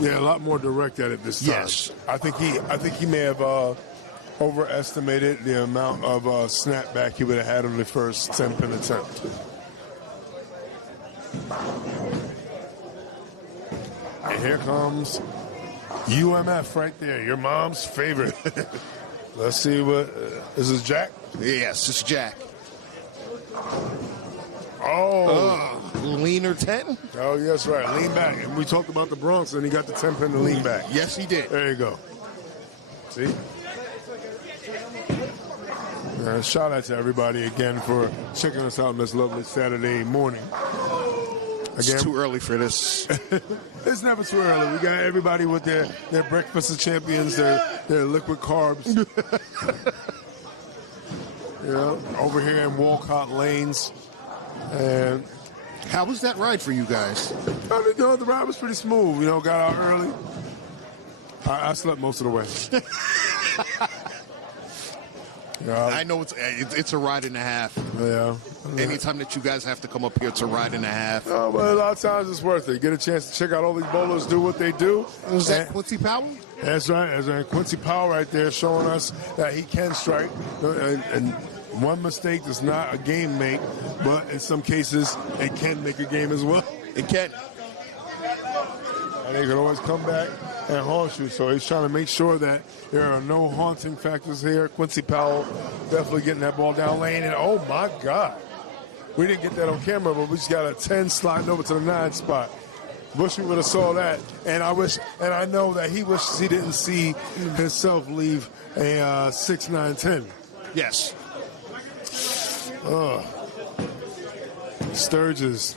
Yeah, a lot more direct at it this time. Yes. I think he may have overestimated the amount of snapback he would have had on the first 10-pin attempt. And here comes UMF right there, your mom's favorite. Let's see what this is. Jack. Yes, it's Jack. Oh, Leaner 10? oh, yes, right. Lean back. And we talked about the Bronx, and he got the 10-pin to lean back. Yes, he did. There you go. See? Shout out to everybody again for checking us out on this lovely Saturday morning. Again, It's too early for this. it's never too early. We got everybody with their breakfast of champions, their liquid carbs. Over here in Walcott Lanes. And How was that ride for you guys? the ride was pretty smooth. Got out early. I slept most of the way. I know it's a ride and a half. Yeah. Anytime that you guys have to come up here, it's a ride and a half. Oh, but a lot of times it's worth it. Get a chance to check out all these bowlers do what they do. Was that Quincy Powell? That's right. That's right. Quincy Powell right there showing us that he can strike. And one mistake does not a game make, but in some cases it can make a game as well. It can. And they can always come back and haunt you. So he's trying to make sure that there are no haunting factors here. Quincy Powell definitely getting that ball down lane. And oh my God. We didn't get that on camera, but we just got a 10 sliding over to the 9 spot. Wish we would have saw that. And I know that he wishes he didn't see himself leave a 6, 9, 10. Yes. Sturgis.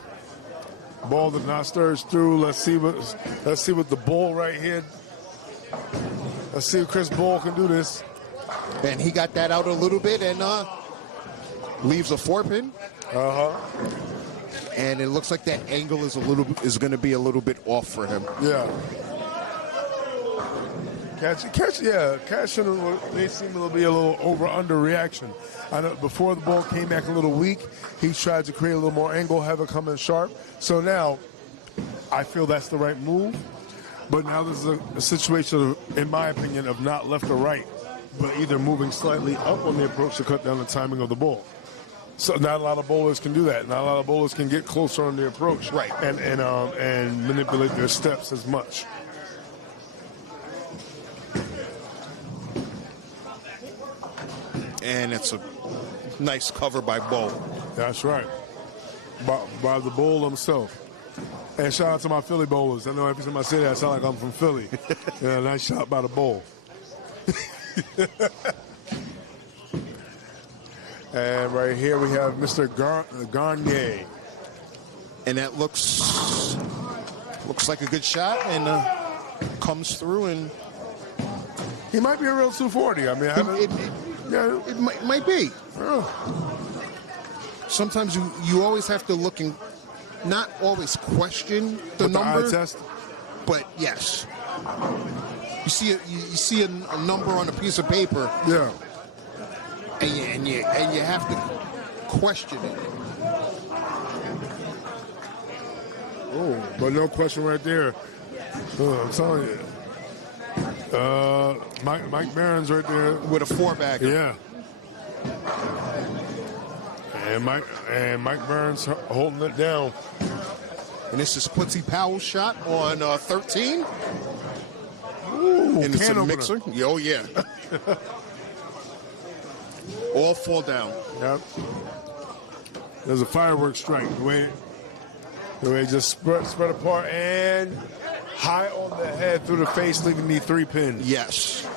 Ball did not Sturge through. Let's see what the Bull right here. Let's see if Chris Bull can do this. And he got that out a little bit and leaves a 4-pin. and it looks like that angle is going to be a little bit off for him. Yeah. Catch, they seem to be a little over-under reaction. I know before the ball came back a little weak, he tried to create a little more angle, have it come in sharp. So now, I feel that's the right move. But now this is a situation, in my opinion, of not left or right, but either moving slightly up on the approach to cut down the timing of the ball. So not a lot of bowlers can do that. Not a lot of bowlers can get closer on the approach, right, and manipulate their steps as much. And it's a nice cover by Bowl. That's right, by the Bowl himself. And shout out to my Philly bowlers. I know every time I say that, I sound like I'm from Philly. Yeah, nice shot by the Bowl. And right here we have Mr. Garnier. And that looks like a good shot, and comes through, and he might be a real 240. I mean, it might be. Sometimes you always have to look and not always question the number. The eye test? But yes, you see a number on a piece of paper. Yeah. And you have to question it. Oh, but no question right there. I'm telling you. Mike Barron's right there with a 4-bagger. Yeah. And Mike Burns holding it down. And this is Quincy Powell's shot on 13. Ooh, and it's a opener. mixer. Oh, yeah. All fall down. Yep. There's a fireworks strike. The way just spread apart and high on the head through the face, leaving the 3-pin. Yes.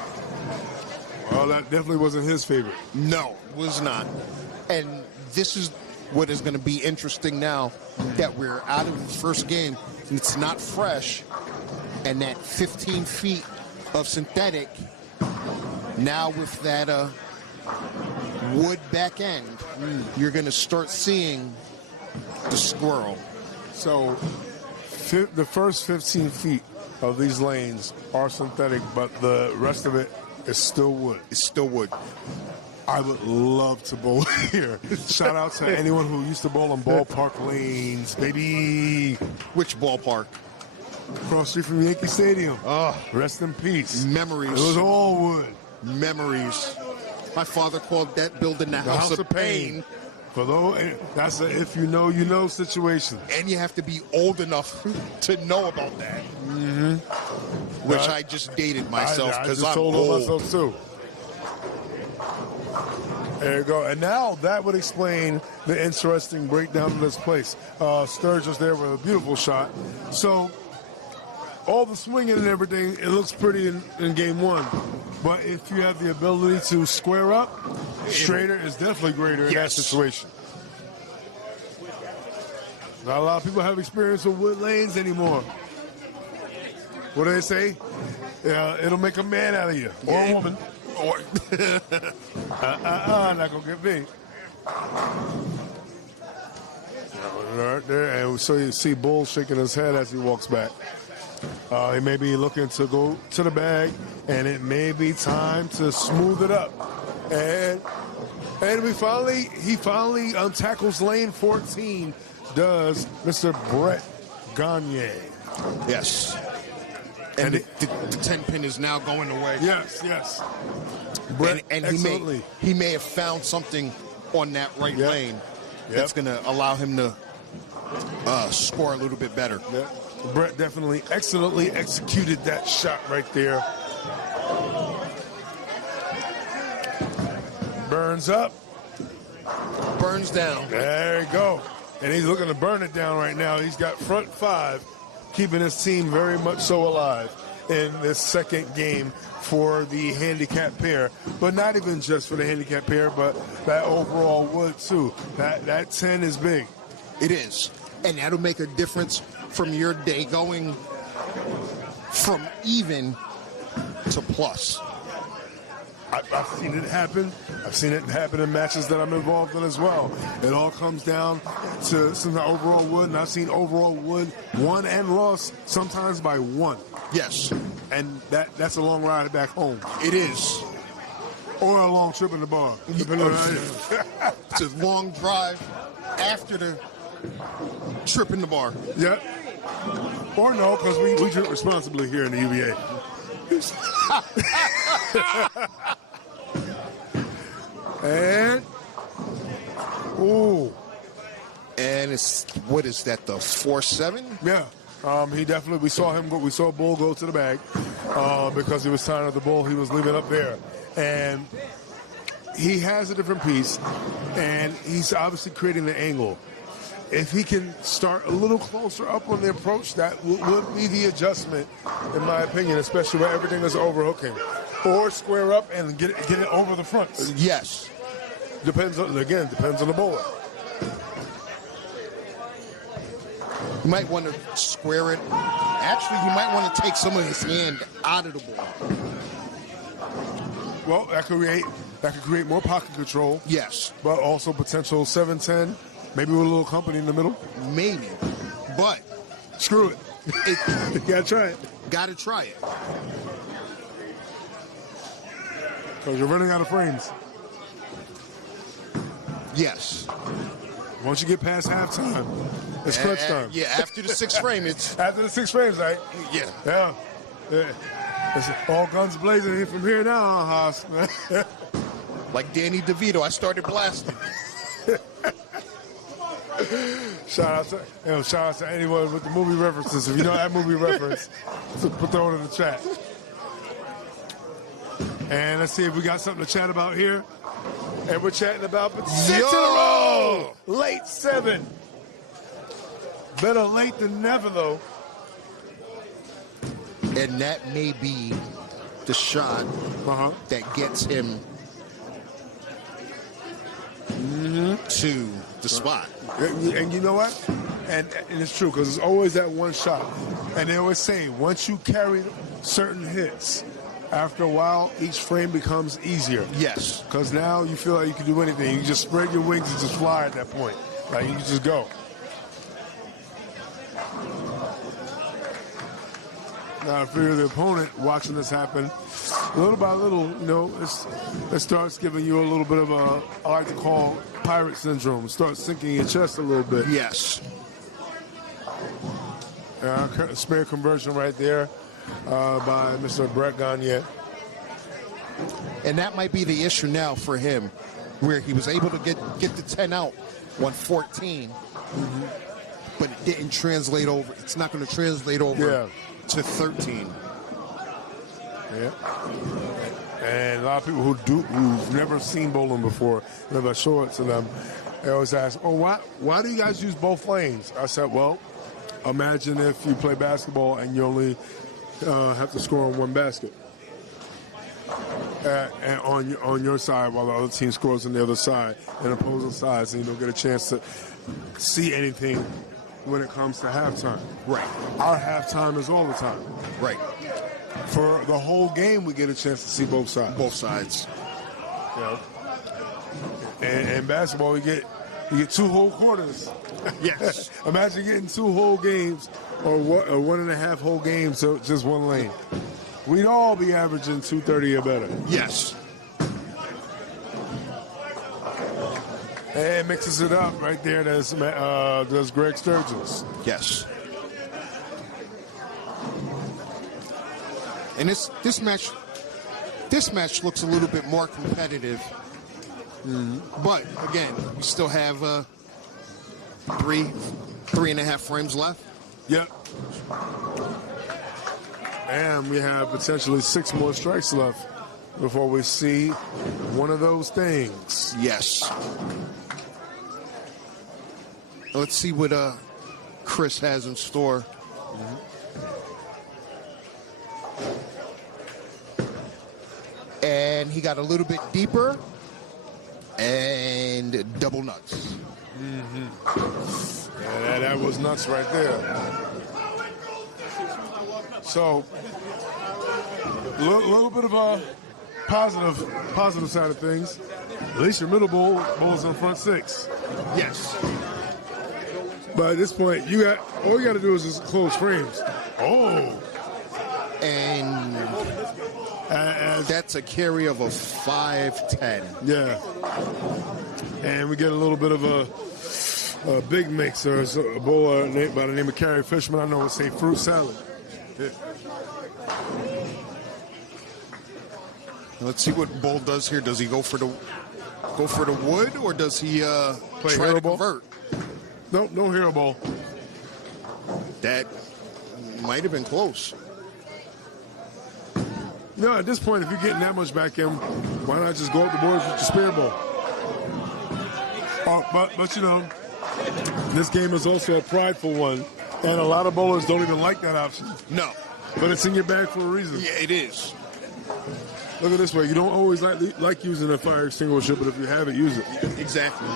Well, that definitely wasn't his favorite. No, was not. And this is what is going to be interesting now that we're out of the first game. It's not fresh. And that 15 feet of synthetic, now with that wood back end, you're going to start seeing the squirrel. So the first 15 feet of these lanes are synthetic, but the rest of it is still wood. It's still wood. I would love to bowl here. Shout out to anyone who used to bowl on Walcott Lanes, baby. Which ballpark? Across the street from Yankee Stadium. Oh, rest in peace. Memories. It was all wood. Memories. My father called that building the House of Pain. For those, that's a if you know, you know situation. And you have to be old enough to know about that. Mm-hmm. Which I just dated myself because I'm told old. myself too. There you go. And now that would explain the interesting breakdown of this place. Sturgis there with a beautiful shot. So all the swinging and everything, it looks pretty in game one. But if you have the ability to square up, straighter is definitely greater in that situation. Not a lot of people have experience with wood lanes anymore. What do they say? It'll make a man out of you. Or a woman. Or not gonna get me. Right there, and so you see Bull shaking his head as he walks back. He may be looking to go to the bag, and it may be time to smooth it up. And he finally tackles lane 14. Does Mr. Brett Gagne? Yes. And the 10-pin is now going away. Yes. Brett, and he may have found something on that right lane that's going to allow him to score a little bit better. Yep. Brett definitely excellently executed that shot right there. Burns up. Burns down. There you go. And he's looking to burn it down right now. He's got front 5, keeping his team very much so alive in this second game for the handicap pair. But not even just for the handicap pair, but that overall wood too. That 10 is big. It is. And that'll make a difference from your day going from even to plus. I've seen it happen. I've seen it happen in matches that I'm involved in as well. It all comes down to some overall wood, and I've seen overall wood won and lost sometimes by 1. Yes. And that's a long ride back home. It is. Or a long trip in the bar. Depending on how it is. It's a long drive after the trip in the bar. Yeah. Or no, because we drink responsibly here in the UBA. And and it's, what is that, the 4-7? Yeah. He definitely, we saw Bull go to the bag because he was tired of the ball he was leaving up there. And he has a different piece, and he's obviously creating the angle. If he can start a little closer up on the approach, that would be the adjustment, in my opinion, especially where everything is overhooking. Or square up and get it over the front. Yes. Depends on the bowler. You might want to square it. Actually, you might want to take some of his hand out of the ball. Well, that could create more pocket control. Yes. But also potential 7-10, maybe with a little company in the middle. Maybe. But screw it. You gotta try it. Gotta try it. Because you're running out of frames. Yes. Once you get past halftime, it's crunch time. Yeah, after the 6th frame, it's... After the 6 frames, right? Yeah. Yeah. It's all guns blazing from here now, Haas. Like Danny DeVito, I started blasting. Shout out to anyone with the movie references. If you know that movie reference, put that in the chat. And let's see if we got something to chat about here. And we're chatting about 6 in a row. Late 7. Better late than never, though. And that may be the shot that gets him to the spot. And you know what? And it's true, because it's always that one shot. And they always say, once you carry certain hits, after a while, each frame becomes easier. Yes. Because now you feel like you can do anything. You can just spread your wings and just fly at that point. Like, you can just go. Now, if you're the opponent watching this happen, little by little, it starts giving you a little bit of I like to call pirate syndrome. It starts sinking your chest a little bit. Yes. Spare conversion right there by Mr. Brett Gagne. And that might be the issue now for him, where he was able to get the 10 out on 14, but it didn't translate over. It's not going to translate over to 13. Yeah. And a lot of people who've never seen bowling before, never show it to them, they always ask, why do you guys use both lanes? I said, well, imagine if you play basketball and you only have to score on one basket. And on your side, while the other team scores on the other side, and opposing sides, and you don't get a chance to see anything when it comes to halftime. Right. Our halftime is all the time. Right. For the whole game, we get a chance to see both sides. Both sides. Yeah. And basketball, you get 2 whole quarters. Yes. Imagine getting 2 whole games or 1.5 whole games, so just one lane. We'd all be averaging 230 or better. Yes. And mixes it up right there. Does Greg Sturgis. Yes. And this match looks a little bit more competitive. But again, we still have 3.5 frames left. Yep. And we have potentially 6 more strikes left before we see one of those things. Yes. Let's see what Chris has in store. And he got a little bit deeper and double nuts. Yeah, that was nuts right there. So, a little bit of positive side of things, at least your middle bowl's in the front six. Yes. But at this point, all you got to do is just close frames. Oh, And that's a carry of a 5-10. yeah. And we get a little bit of a big mix, or a bowl by the name of Carrie Fishman. I know it's a fruit salad. Yeah. Let's see what Bowl does here. Does he go for the wood, or does he Play try hero to ball? convert? Nope, no hero ball. That might have been close. No, at this point, if you're getting that much back in, why not just go up the boards with your spear ball? But you know, this game is also a prideful one, and a lot of bowlers don't even like that option. No. But it's in your bag for a reason. Yeah, it is. Look at it this way. You don't always like using a fire extinguisher, but if you have it, use it. Exactly.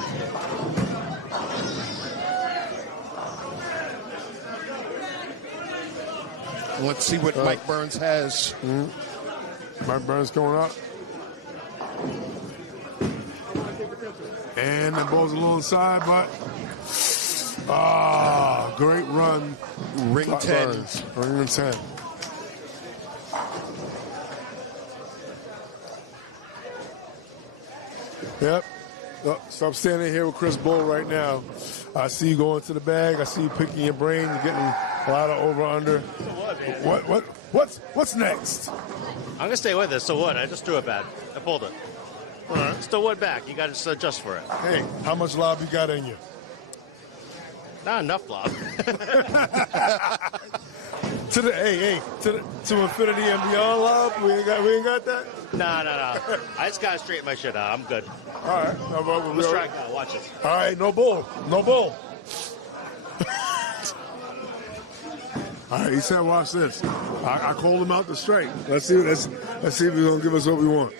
Let's see what Mike Burns has. Mike Burns going up. And the ball's a little inside, but great run. Ring 10. Burns. Ring 10. Yep. So I'm standing here with Chris Bull right now. I see you going to the bag. I see you picking your brain. You're getting a lot of over/under. What's next? I'm gonna stay with it. So what? I just threw it back. I pulled it. All right. Still went back. You got to adjust for it. Hey, how much lob you got in you? Not enough, lob. To infinity and beyond lob. We ain't got that. No. I just gotta straighten my shit out. I'm good. All right. Let's strike out. Watch this. All right. No bull. All right. He said, "Watch this." I called him out the strike. Let's see if he's gonna give us what we want.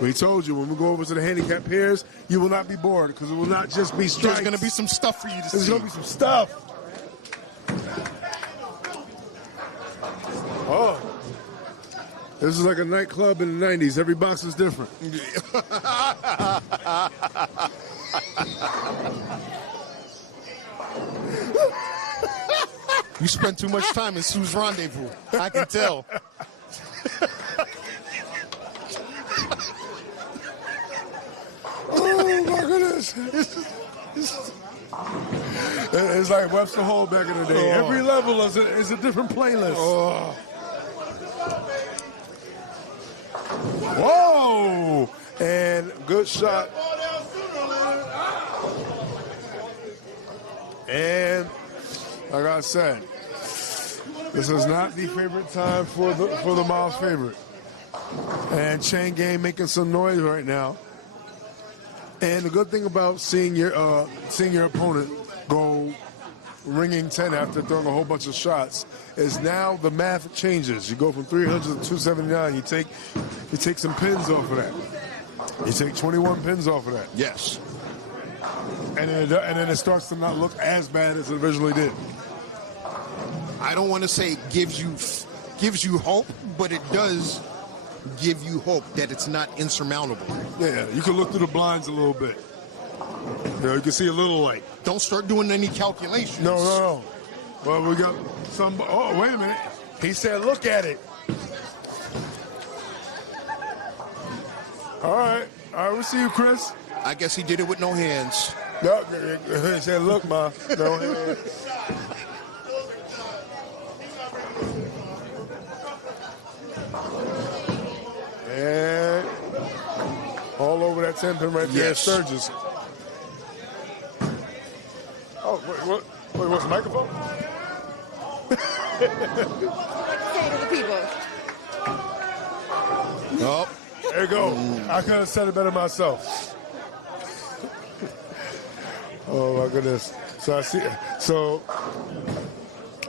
We told you when we go over to the handicap pairs, you will not be bored because it will not just be strikes. There's going to be some stuff for you to see. There's going to be some stuff. Oh. This is like a nightclub in the 90s. Every box is different. You spend too much time in Sue's Rendezvous. I can tell. Oh, my goodness. It's like Webster Hall back in the day. Oh. Every level is a different playlist. Oh. Whoa! And good shot. And like I said, this is not the favorite time for the Miles favorite. And Chain Game making some noise right now. And the good thing about seeing your opponent go ringing 10 after throwing a whole bunch of shots is now the math changes. You go from 300 to 279. You take some pins off of that. You take 21 pins off of that. Yes. And then it starts to not look as bad as it originally did. I don't want to say it gives you hope, but it does give you hope that it's not insurmountable. Yeah, you can look through the blinds a little bit. You can see a little light. Don't start doing any calculations. No. Well, we got some. Oh, wait a minute. He said, "Look at it." All right, we'll see you, Chris. I guess he did it with no hands. No, he said, "Look, ma, no hands." And all over that 10 pin right there, Yes. Sturgis. Oh, wait, what's the microphone? Say to the people. Oh, there you go. I could have said it better myself. Oh my goodness. So I see. So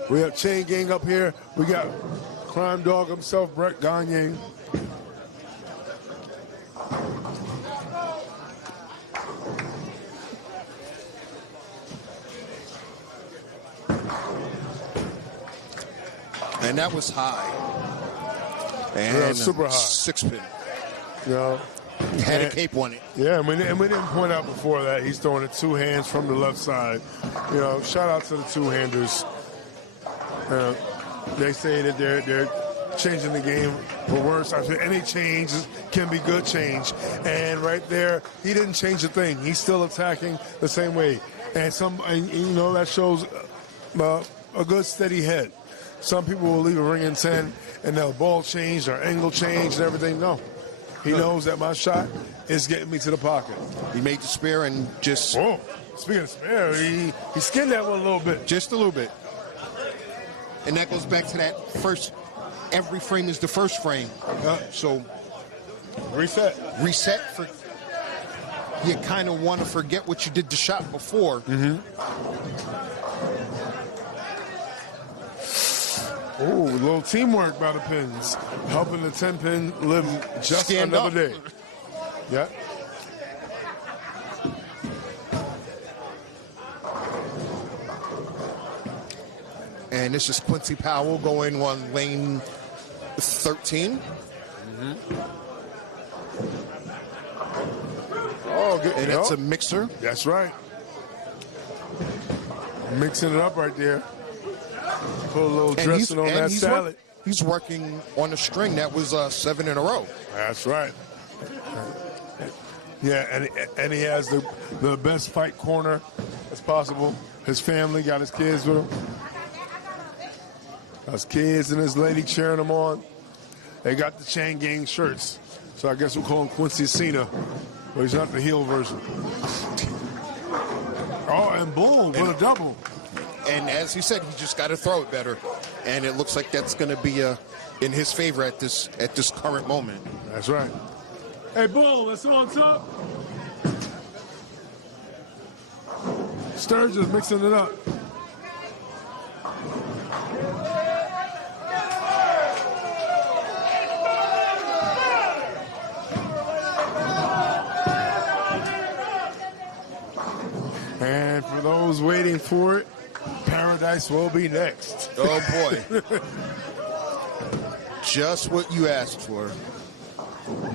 we have Chain Gang up here. We got Crime Dog himself, Brett Gagne. And that was high. And super high. 6-pin. You know, Had a cape on it. yeah, and we didn't point out before that he's throwing it 2 hands from the left side. You know, shout out to the 2-handers. They say that they're changing the game for worse. I think any change can be good change. And right there, he didn't change a thing. He's still attacking the same way. And you know, that shows a good steady head. Some people will leave a ring in 10 and they'll ball change or angle change and everything. No. He knows that my shot is getting me to the pocket. He made the spare and just... Whoa. Speaking of spare, he skinned that one a little bit. Just a little bit. And that goes back to that first... Every frame is the first frame. So... Reset. For... You kind of want to forget what you did the shot before. Ooh, a little teamwork by the pins, helping the 10-pin live just Stand another up. day. Yeah. And this is Quincy Powell going on lane 13. Oh, good. And it's a mixer. That's right. Mixing it up right there. Put a little dressing on that salad. He's working on a string that was 7 in a row. That's right. Yeah, and he has the best fight corner as possible. His family got his kids with him. His kids and his lady cheering him on. They got the Chain Gang shirts. So I guess we'll call him Quincy Cena. But he's not the heel version. Oh, and Bull with a double. And as he said, he just got to throw it better. And it looks like that's going to be in his favor at this current moment. That's right. Hey, Bull, let's go on top. Sturgis mixing it up. And for those waiting for it, Paradise will be next. Oh, boy. Just what you asked for.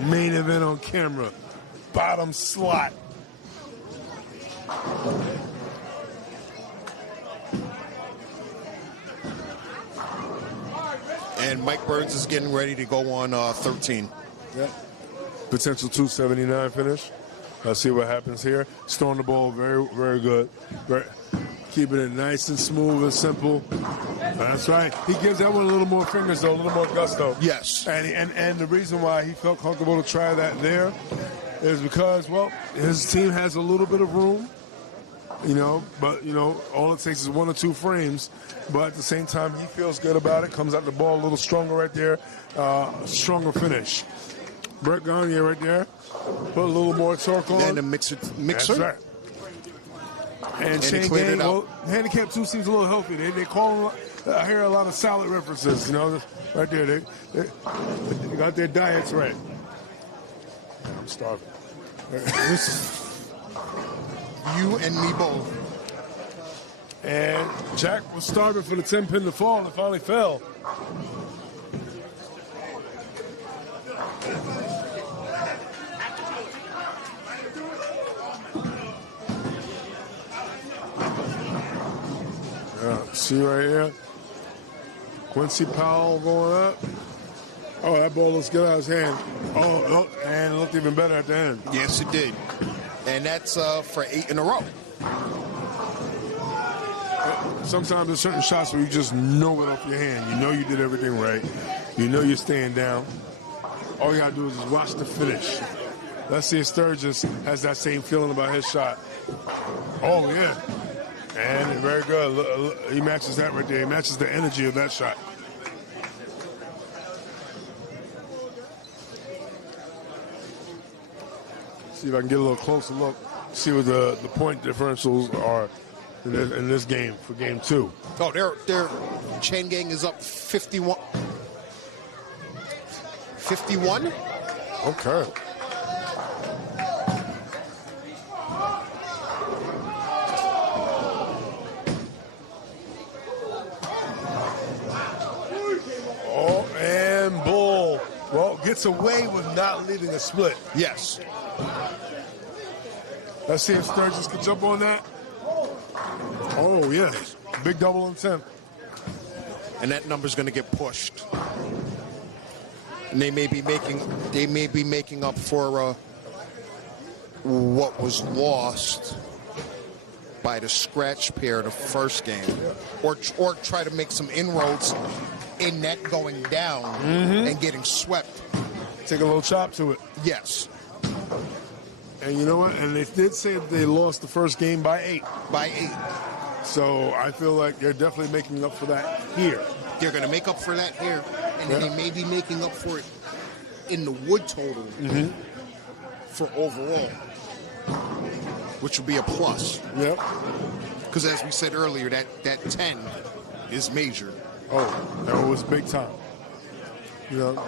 Main event on camera. Bottom slot. And Mike Burns is getting ready to go on 13. Yep. Potential 279 finish. Let's see what happens here. Throwing the ball very, very good. Keeping it nice and smooth and simple. That's right. He gives that one a little more fingers, though, a little more gusto. Yes. And the reason why he felt comfortable to try that there is because, well, his team has a little bit of room, but, all it takes is 1 or 2 frames. But at the same time, he feels good about it. Comes out the ball a little stronger right there. Stronger finish. Brett Gagne right there. Put a little more torque on. And a mixer. That's right. And Chain Gang, Handicap 2 seems a little healthy. They call him, I hear a lot of salad references, right there. They got their diets right. I'm starving. You and me both. And Jack was starving for the 10-pin to fall and finally fell. See right here, Quincy Powell going up. Oh, that ball looks good out of his hand. Oh, and it looked even better at the end. Yes, it did. And that's for 8 in a row. Sometimes there's certain shots where you just know it off your hand. You know you did everything right. You know you're staying down. All you got to do is just watch the finish. Let's see if Sturgis has that same feeling about his shot. Oh, yeah. And very good. He matches that right there. He matches the energy of that shot. See if I can get a little closer look. See what the point differentials are in this game for game 2. Oh, their Chain Gang is up 51. 51? Okay. Oh, and Bull gets away with not leading a split. Yes. Let's see if Sturgis can jump on that. Oh, yes. Big double on 10. And that number's going to get pushed. And they may be making up for what was lost by the scratch pair the first game, or try to make some inroads in that going down and getting swept. Take a little chop to it. Yes. And you know what? And they did say that they lost the first game by 8. By 8. So I feel like they're definitely making up for that here. They're going to make up for that here, and then they may be making up for it in the wood total for overall, which would be a plus. Yep. Because as we said earlier, that 10 is major. Oh, that was big time. You know,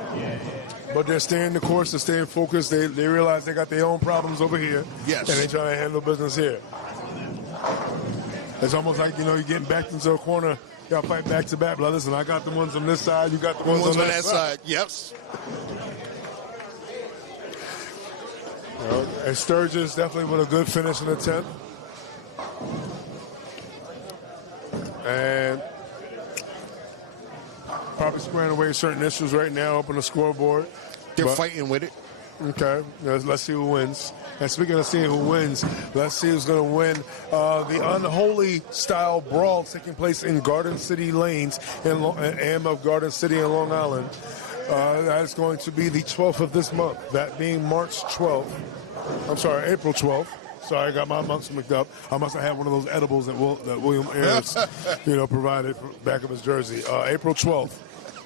but they're staying the course, they're staying focused. They realize they got their own problems over here. Yes. And they trying to handle business here. It's almost like, you know, you're getting backed into a corner. Y'all fight back to back, brothers, and I got the ones on this side, you got the ones on that side. Yes. You know, and Sturgis definitely with a good finish in the 10th. And probably squaring away certain issues right now up on the scoreboard. They're fighting with it. Okay, let's see who wins. And speaking of seeing who wins, let's see who's going to win the unholy style brawl taking place in Garden City Lanes in AMF Garden City in Long Island. That is going to be the 12th of this month, that being March 12th. I'm sorry, April 12th. Sorry, I got my months mixed up. I must have had one of those edibles that William Ayers, provided for back of his jersey. April 12th.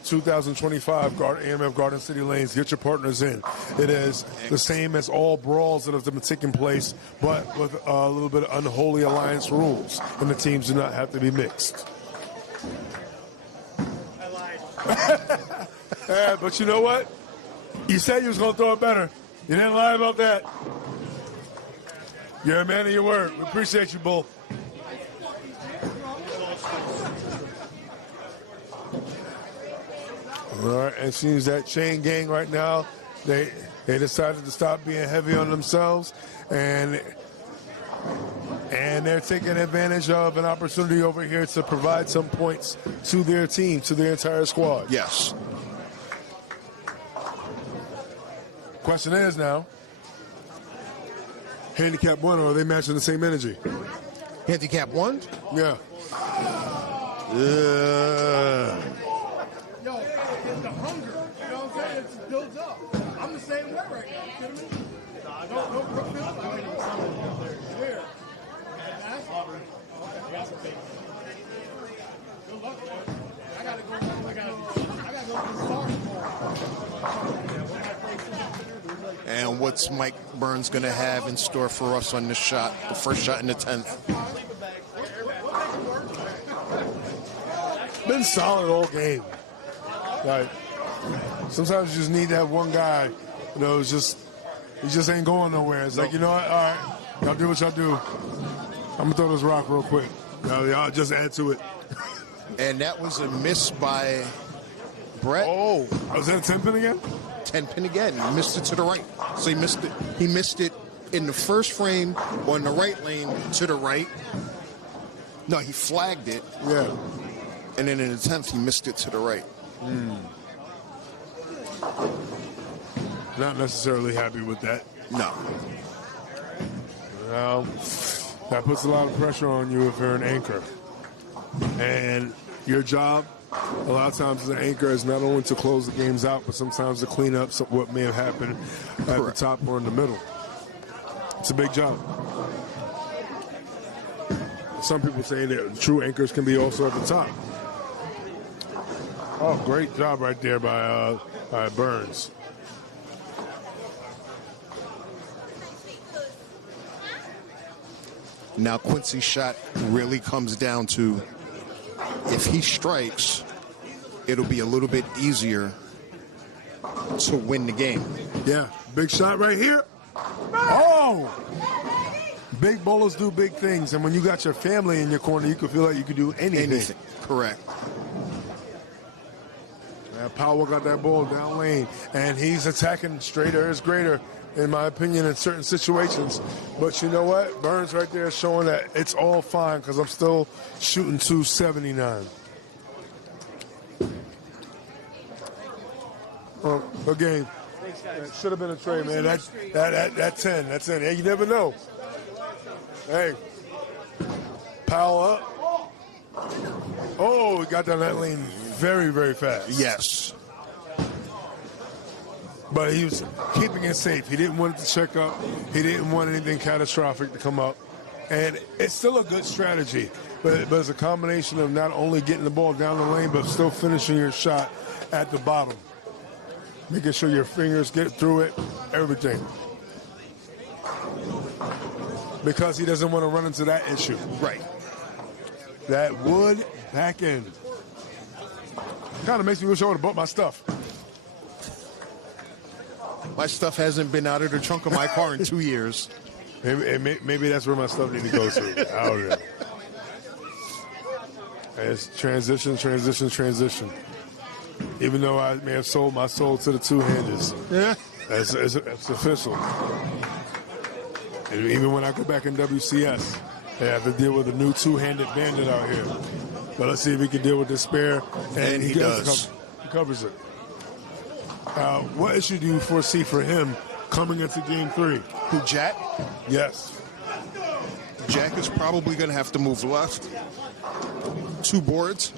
2025 AMF Garden City Lanes. Get your partners in. It is the same as all brawls that have been taking place, but with a little bit of unholy alliance rules, and the teams do not have to be mixed. Yeah, but you know what? You said you was going to throw it better. You didn't lie about that. You're a man of your word. We appreciate you, Bull. All right, and it seems that chain gang right now, they decided to stop being heavy on themselves, and they're taking advantage of an opportunity over here to provide some points to their team, to their entire squad. Yes. Question is now, Handicap 1, or are they matching the same energy? Handicap 1? Yeah. Yo, it's the hunger. You know what I'm saying? It just builds up. I'm the same way right now. You kidding me? Where? Good luck, man. I gotta go to the start tomorrow. And what's Mike Burns going to have in store for us on this shot, the first shot in the 10th? Been solid all game. Like, sometimes you just need that one guy, he just ain't going nowhere. It's like, you know what, all right, y'all do what y'all do. I'm gonna throw this rock real quick. Y'all just add to it. And that was a miss by Brett. Oh, was that a 10 pin again? 10 pin again. He missed it to the right. So he missed it. He missed it in the first frame on the right lane to the right. No, he flagged it. Yeah. And then in the 10th, he missed it to the right. Not necessarily happy with that. No. Well, that puts a lot of pressure on you if you're an anchor. And your job, a lot of times as an anchor, is not only to close the games out, but sometimes to clean up what may have happened at the top or in the middle. It's a big job. Some people say that true anchors can be also at the top. Oh, great job right there by Burns. Now Quincy's shot really comes down to, if he strikes, it'll be a little bit easier to win the game. Yeah, big shot right here. Oh! Big bowlers do big things, and when you got your family in your corner, you can feel like you can do anything. Correct. And Powell got that ball down lane, and he's attacking straighter is greater, in my opinion, in certain situations. But you know what? Burns right there showing that it's all fine because I'm still shooting 279. Good game. It should have been a trade, man. That 10. That's in. Hey, you never know. Hey, Powell up. Oh, he got down that lane very, very fast. Yes. But he was keeping it safe. He didn't want it to check up. He didn't want anything catastrophic to come up. And it's still a good strategy. But it's a combination of not only getting the ball down the lane, but still finishing your shot at the bottom. Making sure your fingers get through it, everything. Because he doesn't want to run into that issue. Right. That wood back end. Kind of makes me wish I would have bought my stuff. My stuff hasn't been out of the trunk of my car in 2 years. Maybe that's where my stuff needs to go to. Out of there. It's transition. Even though I may have sold my soul to the two-handers. Yeah. It's official. And even when I go back in WCS, they have to deal with a new two-handed bandit out here. But let's see if he can deal with this spare. And he does. He covers it. What issue do you foresee for him coming into Game 3? Who, Jack? Yes. Jack is probably going to have to move left. 2 boards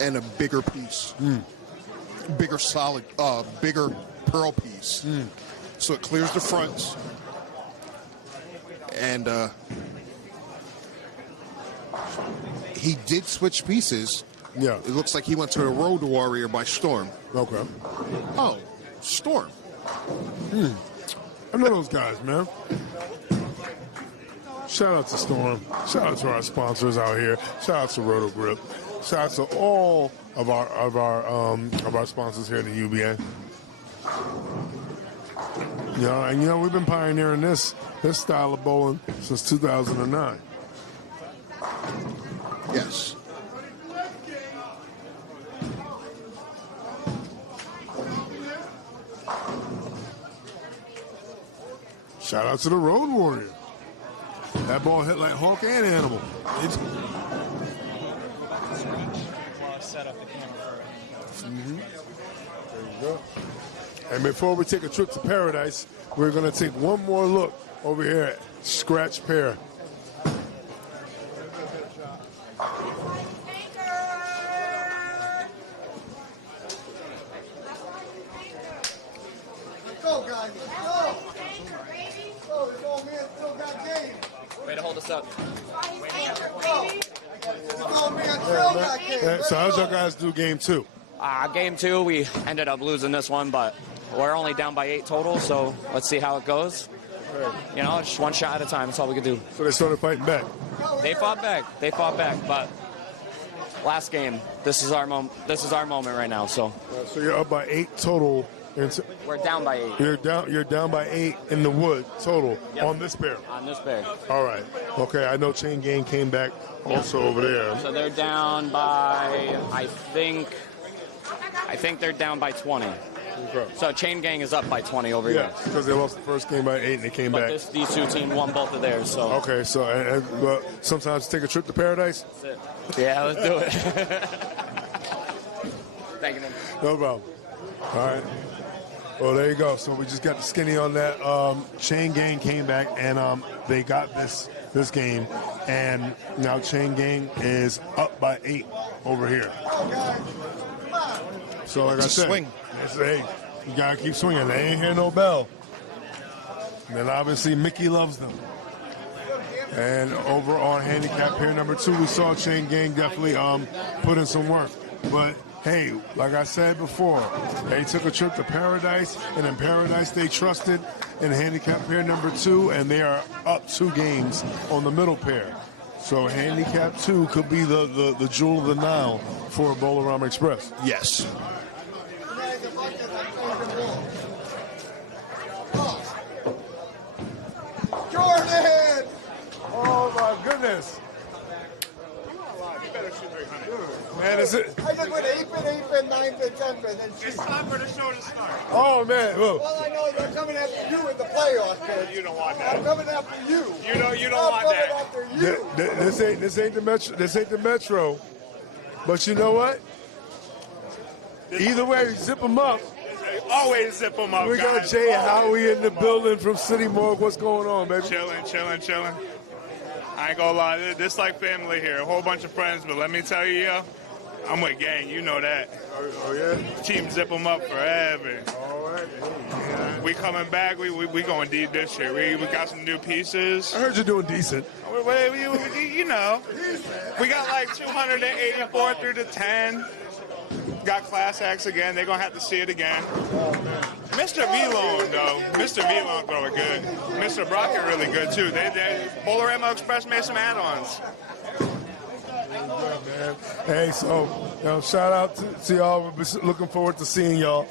and a bigger piece. Bigger solid, bigger pearl piece. So it clears the fronts. And he did switch pieces. Yeah. It looks like he went to the Road Warrior by Storm. Okay. Oh, Storm. I know those guys, man. Shout out to Storm. Shout out to our sponsors out here. Shout out to Roto Grip. Shout out to all of our sponsors here at the UBA. We've been pioneering this style of bowling since 2009. Yes. Shout out to the Road Warrior. That ball hit like Hulk and Animal. Set up the camera for There you go. And before we take a trip to paradise, we're going to take one more look over here at Scratch Pair. Go, guys. Go. Go. This old man still got game. Way to hold us up. So how'd y'all guys do Game 2? Game 2, we ended up losing this one, but we're only down by 8 total, so let's see how it goes. Just one shot at a time. That's all we could do. So they started fighting back. They fought back, but last game, this is our moment. This is our moment right now. So you're up by 8 total. We're down by 8. You're down by 8 in the wood total on this pair. On this pair. All right. Okay. I know Chain Gang came back also over there. So they're down by I think they're down by 20. Okay. So Chain Gang is up by 20 over here. Yeah, because they lost the first game by 8 and they came back. But these 2 teams won both of theirs. So okay. So but sometimes take a trip to paradise. That's it. Yeah, let's do it. Thank you, man. No problem. All right. Well, there you go. So we just got the skinny on that. Chain Gang came back and they got this game, and now Chain Gang is up by 8 over here. So like I said, swing. Hey, you gotta keep swinging. They ain't hear no bell. And then obviously Mickey loves them. And over on handicap pair number 2, we saw Chain Gang definitely put in some work, but. Hey, like I said before, they took a trip to Paradise, and in Paradise they trusted in handicap pair number 2, and they are up 2 games on the middle pair. So handicap 2 could be the jewel of the Nile for Bowl-O-Rama Express. Yes. Jordan! Oh my goodness! Man, is it? I just went 8 pin, 9 9th and 10th, and then It's time for the show to start. Oh, man. Look. all I know is they're coming after you in the playoffs, kid. You don't want I'm that. coming after you. You don't I'm want coming that. after you. This ain't the Metro. This ain't the Metro. But you know what? Either way, zip them up. Always zip them up, We got guys. Jay Howie in the building from City Morgue. What's going on, baby? Chilling. I ain't gonna lie, this like family here. A whole bunch of friends, but let me tell you, yo, I'm with gang. You know that. Oh yeah. Team zip them up forever. All right. We coming back. We going deep this year. We got some new pieces. I heard you're doing decent. You know, we got like 284 through the 10. Got Class X again. They're going to have to see it again. Mr. V-Lone, though. Mr. V-Lone throwing good. Mr. Brockett really good, too. Bowl-O-Rama Express made some add-ons. Hey, so shout out to y'all. We're looking forward to seeing y'all.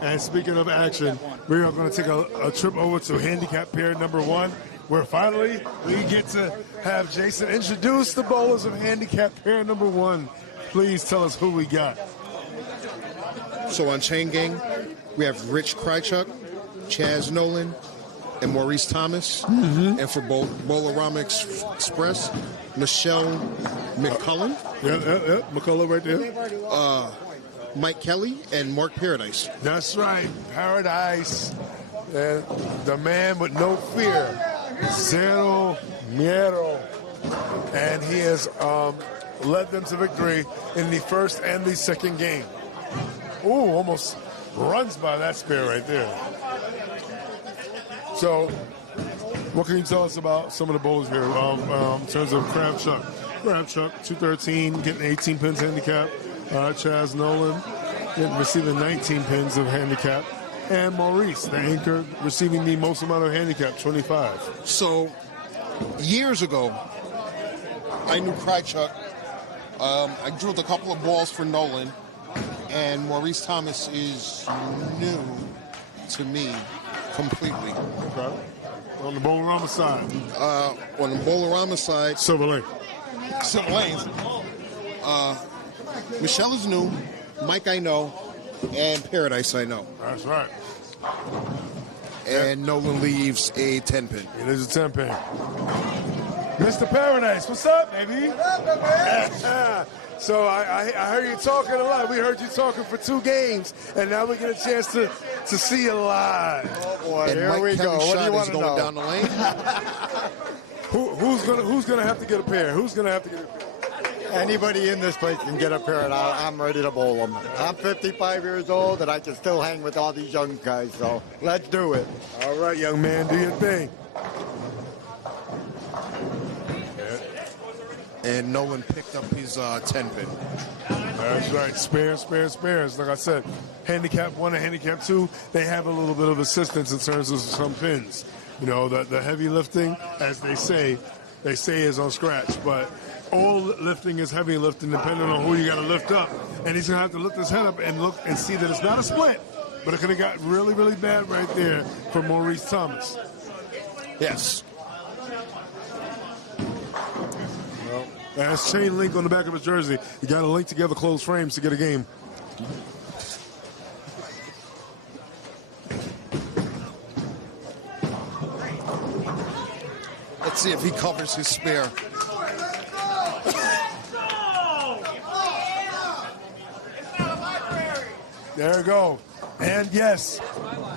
And speaking of action, we are going to take a trip over to Handicap pair number 1, where finally we get to have Jason introduce the bowlers of Handicap pair number 1. Please tell us who we got. So on Chain Gang, we have Rich Krychuk, Chaz Nolan, and Maurice Thomas. And for Bowl-O-Rama Express, Michelle McCullen. Yeah, McCullough right there. Mike Kelly and Mark Paradise. That's right, Paradise. The man with no fear, Zero Miedo. And he has led them to victory in the first and the second game. Ooh, almost runs by that spear right there. So, what can you tell us about some of the bowlers here in terms of Crab Chuck? Crab Chuck, 213, getting 18 pins handicap. Chaz Nolan receiving 19 pins of handicap. And Maurice, the anchor, receiving the most amount of handicap, 25. So, years ago, I knew Krychuk. I drilled a couple of balls for Nolan. And Maurice Thomas is new to me completely. Okay. On the Bowl-O-Rama side. On the Bowl-O-Rama side, Silver Lake. Silver Lanes. Michelle is new. Mike I know. And Paradise I know. That's right. And Nolan leaves a 10-pin. It is a 10-pin. Mr. Paradise, what's up, baby? So I heard you talking a lot. We heard you talking for 2 games, and now we get a chance to see you live. Oh boy, And here Mike we go. Kelly's What do you shot want is to going know? down the lane. Who's gonna have to get a pair? Who's gonna have to get a pair? Anybody in this place can get a pair, and I'm ready to bowl them. I'm 55 years old, and I can still hang with all these young guys, so let's do it. All right, young man, do your thing. And Nolan picked up his 10-pin. That's right. Spares. Like I said, handicap 1 and handicap 2, they have a little bit of assistance in terms of some pins. You know, the heavy lifting, as they say is on scratch. But all lifting is heavy lifting, depending on who you got to lift up. And he's going to have to lift his head up and look and see that it's not a split. But it could have got really, really bad right there for Maurice Thomas. Yes. That's chain link on the back of his jersey. You got to link together closed frames to get a game. Let's see if he covers his spare. There we go. And yes,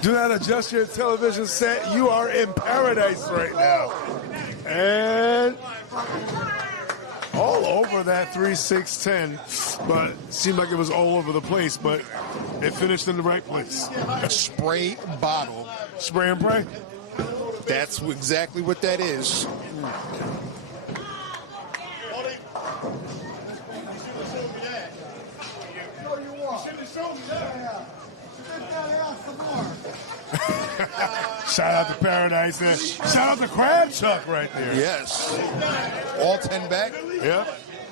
do not adjust your television set. You are in paradise right now. And all over that 3-6-10, but it seemed like it was all over the place, but it finished in the right place. A spray bottle. Spray and pray. That's exactly what that is. Shout out to Paradise there. Shout out to Crab Chuck right there. Yes. All 10 back? Yeah.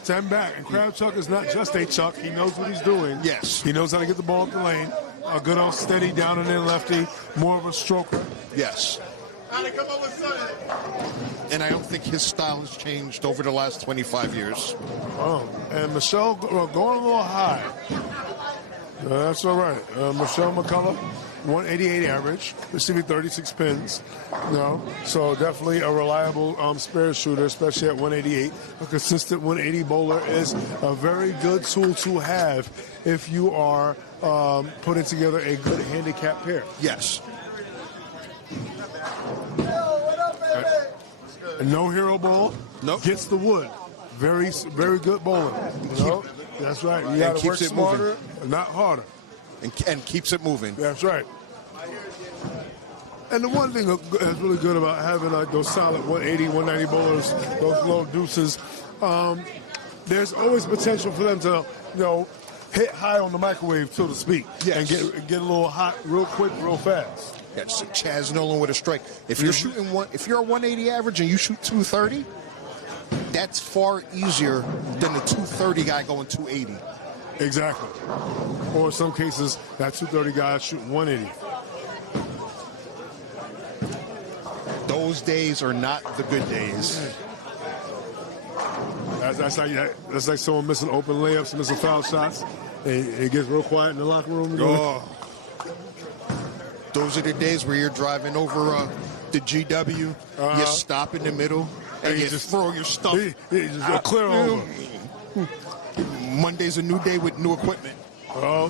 10 back. And Crab Chuck is not just a chuck. He knows what he's doing. Yes. He knows how to get the ball up the lane. A good old steady down and in lefty. More of a stroker. Yes. And I don't think his style has changed over the last 25 years. Oh, and Michelle going a little high. That's all right. Michelle McCullough, 188 average, receiving 36 pins. So definitely a reliable spare shooter, especially at 188. A consistent 180 bowler is a very good tool to have if you are putting together a good handicap pair. Yes. No hero ball. Nope. Gets the wood. Very, very good bowling. That's right. You got to work smarter, not harder. And keeps it moving. That's right. And the one thing that's really good about having like those solid 180, 190 bowlers, those low deuces, there's always potential for them to, hit high on the microwave, so to speak, and get a little hot real quick, real fast. Yes, Chaz Nolan with a strike. If you're shooting if you're a 180 average and you shoot 230, that's far easier than the 230 guy going 280. Exactly. Or in some cases, that 230 guy shooting 180. Those days are not the good days. That's like someone missing open layups, missing foul shots. It gets real quiet in the locker room. Those are the days where you're driving over the GW, you stop in the middle, and you just throw your stuff. You just clear over. Monday's a new day with new equipment. Well,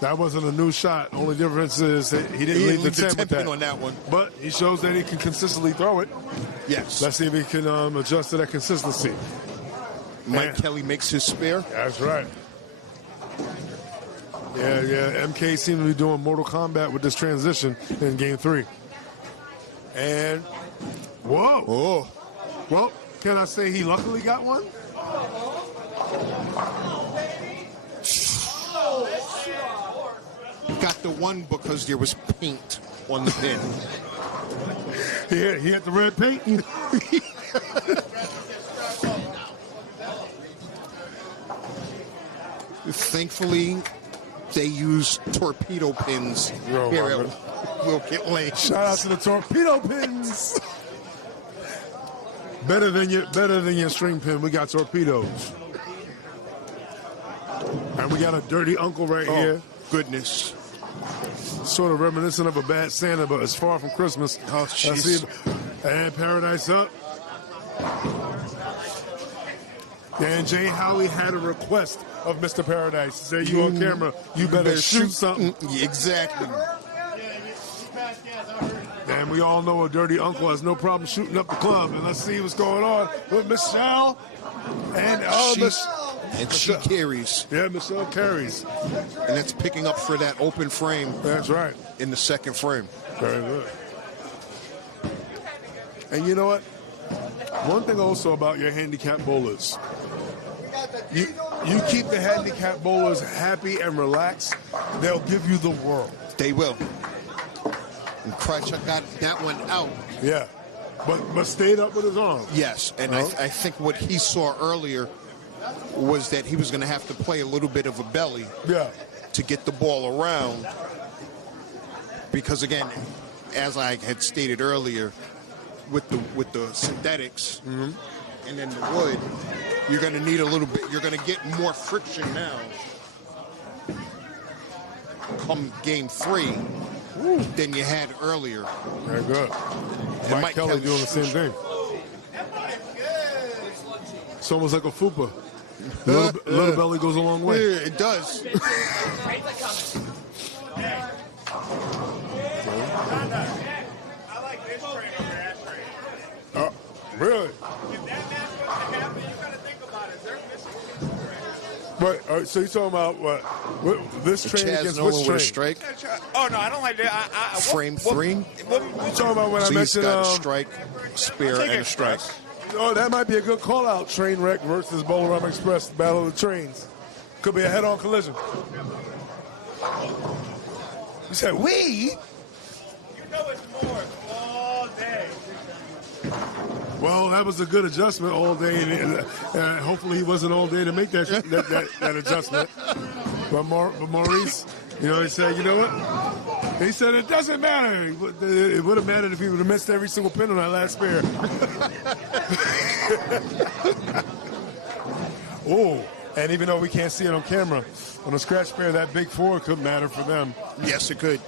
that wasn't a new shot. Only difference is that he didn't leave the 10 with that. On that one. But he shows that he can consistently throw it. Yes. Let's see if he can adjust to that consistency. Mike Kelly makes his spare. That's right. Yeah. MK seemed to be doing Mortal Kombat with this transition in Game 3. And, whoa. Oh. Well, can I say he luckily got one? Got the one because there was paint on the pin. He had the red paint. Thankfully, they use torpedo pins here at Walcott Lanes. Shout out to the torpedo pins. Better than your string pin. We got torpedoes. And we got a dirty uncle right here. Goodness. Sort of reminiscent of a bad Santa, but it's far from Christmas. Oh, jeez. And Paradise up. And Jay Howie had a request of Mr. Paradise. Say, you on camera, you better shoot something. Exactly. And we all know a dirty uncle has no problem shooting up the club. And let's see what's going on with Michelle. And she carries. Yeah, Michelle carries. And that's picking up for that open frame. That's right. In the second frame. Very good. And you know what? One thing also about your handicap bowlers, you keep the handicap bowlers happy and relaxed, they'll give you the world. They will. And Krychuk got that one out. Yeah, but stayed up with his arm. Yes, and I think what he saw earlier was that he was going to have to play a little bit of a belly to get the ball around. Because again, as I had stated earlier, with the synthetics and then the wood, you're going to need a little bit. You're going to get more friction now come Game 3 than you had earlier. Very good. Mike Kelly doing the same thing. It's almost like a fupa. Little belly goes a long way. Yeah, it does. Really? But so you're talking about what? This train against which train? Strike. Oh no, I don't like that. Frame 3. What you talking about when I mentioned? He's got a strike, spare, and a strike. Oh, that might be a good call-out. Train wreck versus Bowl-O-Rama Express, battle of the trains. Could be a head-on collision. You said we? You know it's more all day. Well, that was a good adjustment all day, and hopefully he wasn't all day to make that adjustment. But Maurice, he said, you know what? He said it doesn't matter. It would have mattered if he would have missed every single pin on that last spare. Oh, And even though we can't see it on camera, on a scratch pair, that big four could matter for them. Yes, it could.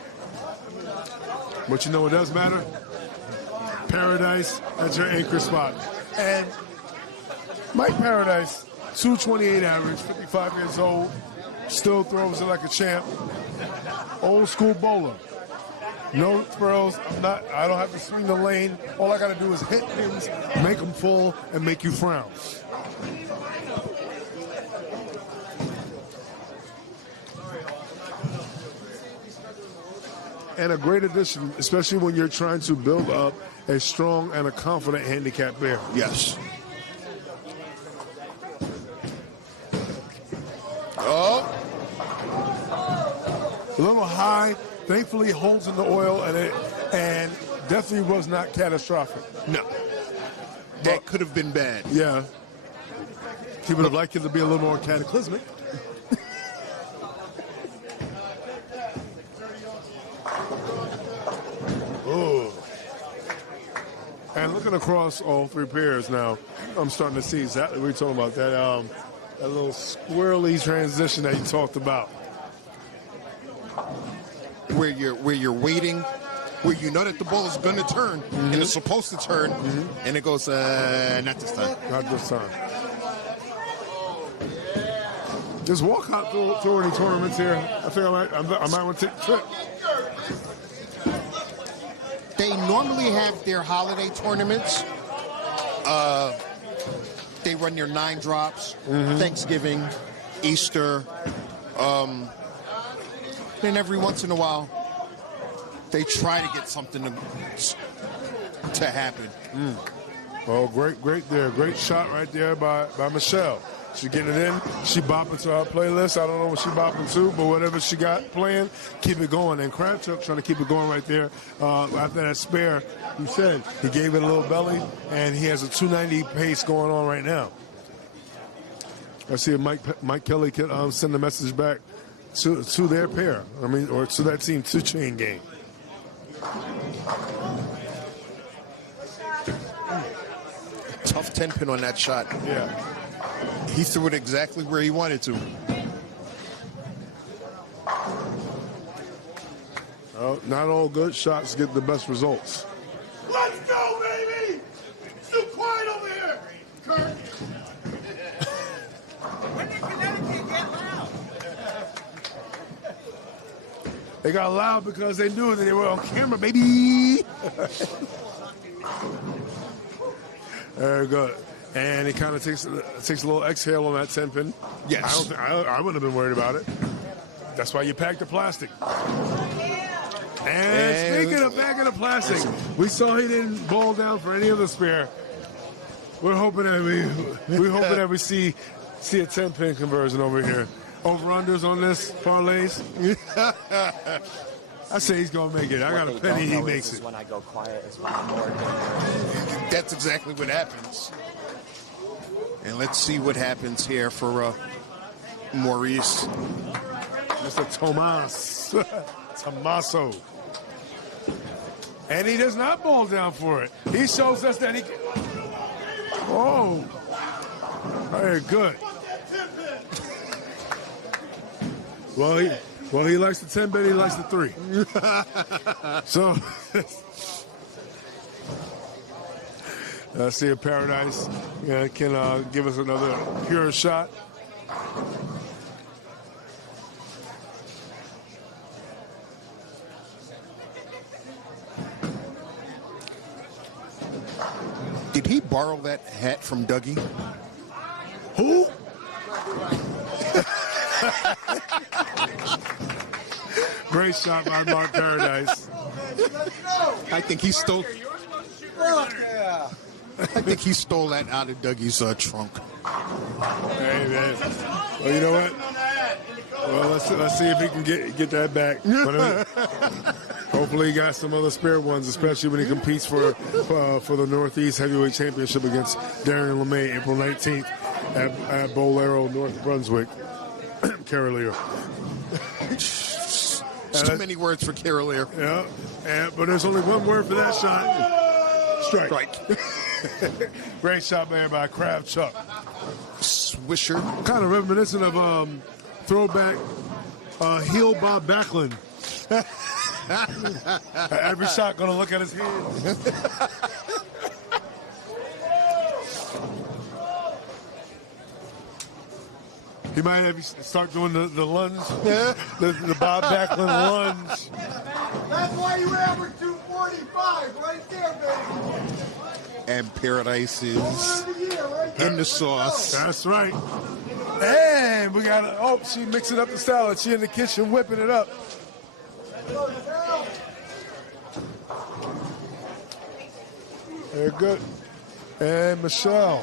But you know what does matter? Paradise, that's your anchor spot. And Mike Paradise, 228 average, 55 years old, still throws it like a champ. Old school bowler. No throws. I don't have to swing the lane. All I got to do is hit pins, make them full, and make you frown. And a great addition, especially when you're trying to build up a strong and a confident handicap bear. Yes. Oh. A little high. Thankfully, holds in the oil, and definitely was not catastrophic. No. That could have been bad. Yeah. He would have liked it to be a little more cataclysmic. Oh. And looking across all three pairs now, I'm starting to see exactly what you're talking about. That little squirrely transition that you talked about. Where you're waiting, where you know that the ball is going to turn, and it's supposed to turn, and it goes, not this time. Not this time. Does Walcott throw any tournaments here? I think I might want to take a trip. They normally have their holiday tournaments. They run their 9 drops, Thanksgiving, Easter. Then every once in a while, they try to get something to happen. Oh, great there. Great shot right there by Michelle. She getting it in. She bopping to her playlist. I don't know what she bopping to, but whatever she got playing, keep it going. And Crabchuck trying to keep it going right there. After that spare, he said he gave it a little belly, and he has a 290 pace going on right now. I see if Mike Kelly can send a message back to their pair. I mean, or to that team, to Chain Gang. Tough 10-pin on that shot. Yeah. He threw it exactly where he wanted to. Oh, not all good shots get the best results. Let's go, baby! It's too quiet over here, Kurt. When did Connecticut get loud? They got loud because they knew that they were on camera, baby. Very good. And he kind of takes a little exhale on that 10-pin. Yes. I wouldn't have been worried about it. That's why you pack the plastic. And speaking of packing the plastic, we saw he didn't bowl down for any other spare. We're hoping that we see a 10-pin conversion over here. Over-unders on this, parlays. I say he's going to make it. I got a penny he makes it. When I go quiet is when I'm bored. That's exactly what happens. And let's see what happens here for Maurice. Mr. Tommaso. And he does not bowl down for it. He shows us that he can. Oh. Very good. Well, he likes the 10-bet, he likes the 3. So, let's see if Paradise can give us another pure shot. Did he borrow that hat from Dougie? Who? Great shot by Mark Paradise. I think he stole. I think he stole that out of Dougie's trunk. Hey man. Well, you know what? Well, let's see if he can get that back. Hopefully, he got some other spare ones, especially when he competes for the Northeast Heavyweight Championship against Darian LeMay, April 19th at Bowl-O-Rama, North Brunswick, Carolier. Too many words for Carolier. Yeah, but there's only one word for that shot. Strike. Great shot there by Crabchuck. Swisher. Kind of reminiscent of throwback heel Bob Backlund. Every shot gonna look at his hands. He might have start doing the lunge, the Bob Backlund lunge. That's why you average 245 right there, baby. And Paradise is in the sauce. That's right. And we got she mixing up the salad. She in the kitchen whipping it up. Very good. And Michelle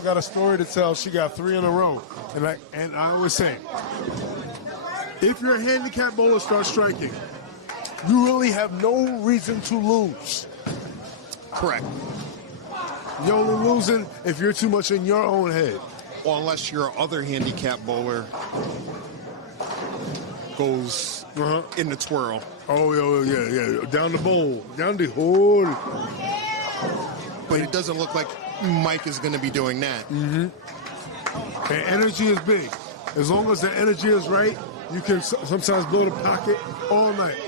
got a story to tell. She got 3 in a row. And I always say, if your handicap bowler starts striking, you really have no reason to lose. Correct. You're only losing if you're too much in your own head. Or unless your other handicap bowler goes in the twirl. Oh, yeah. Down the bowl. Down the hole. But it doesn't look like Mike is going to be doing that. Mm-hmm. And energy is big. As long as the energy is right, you can sometimes blow the pocket all night.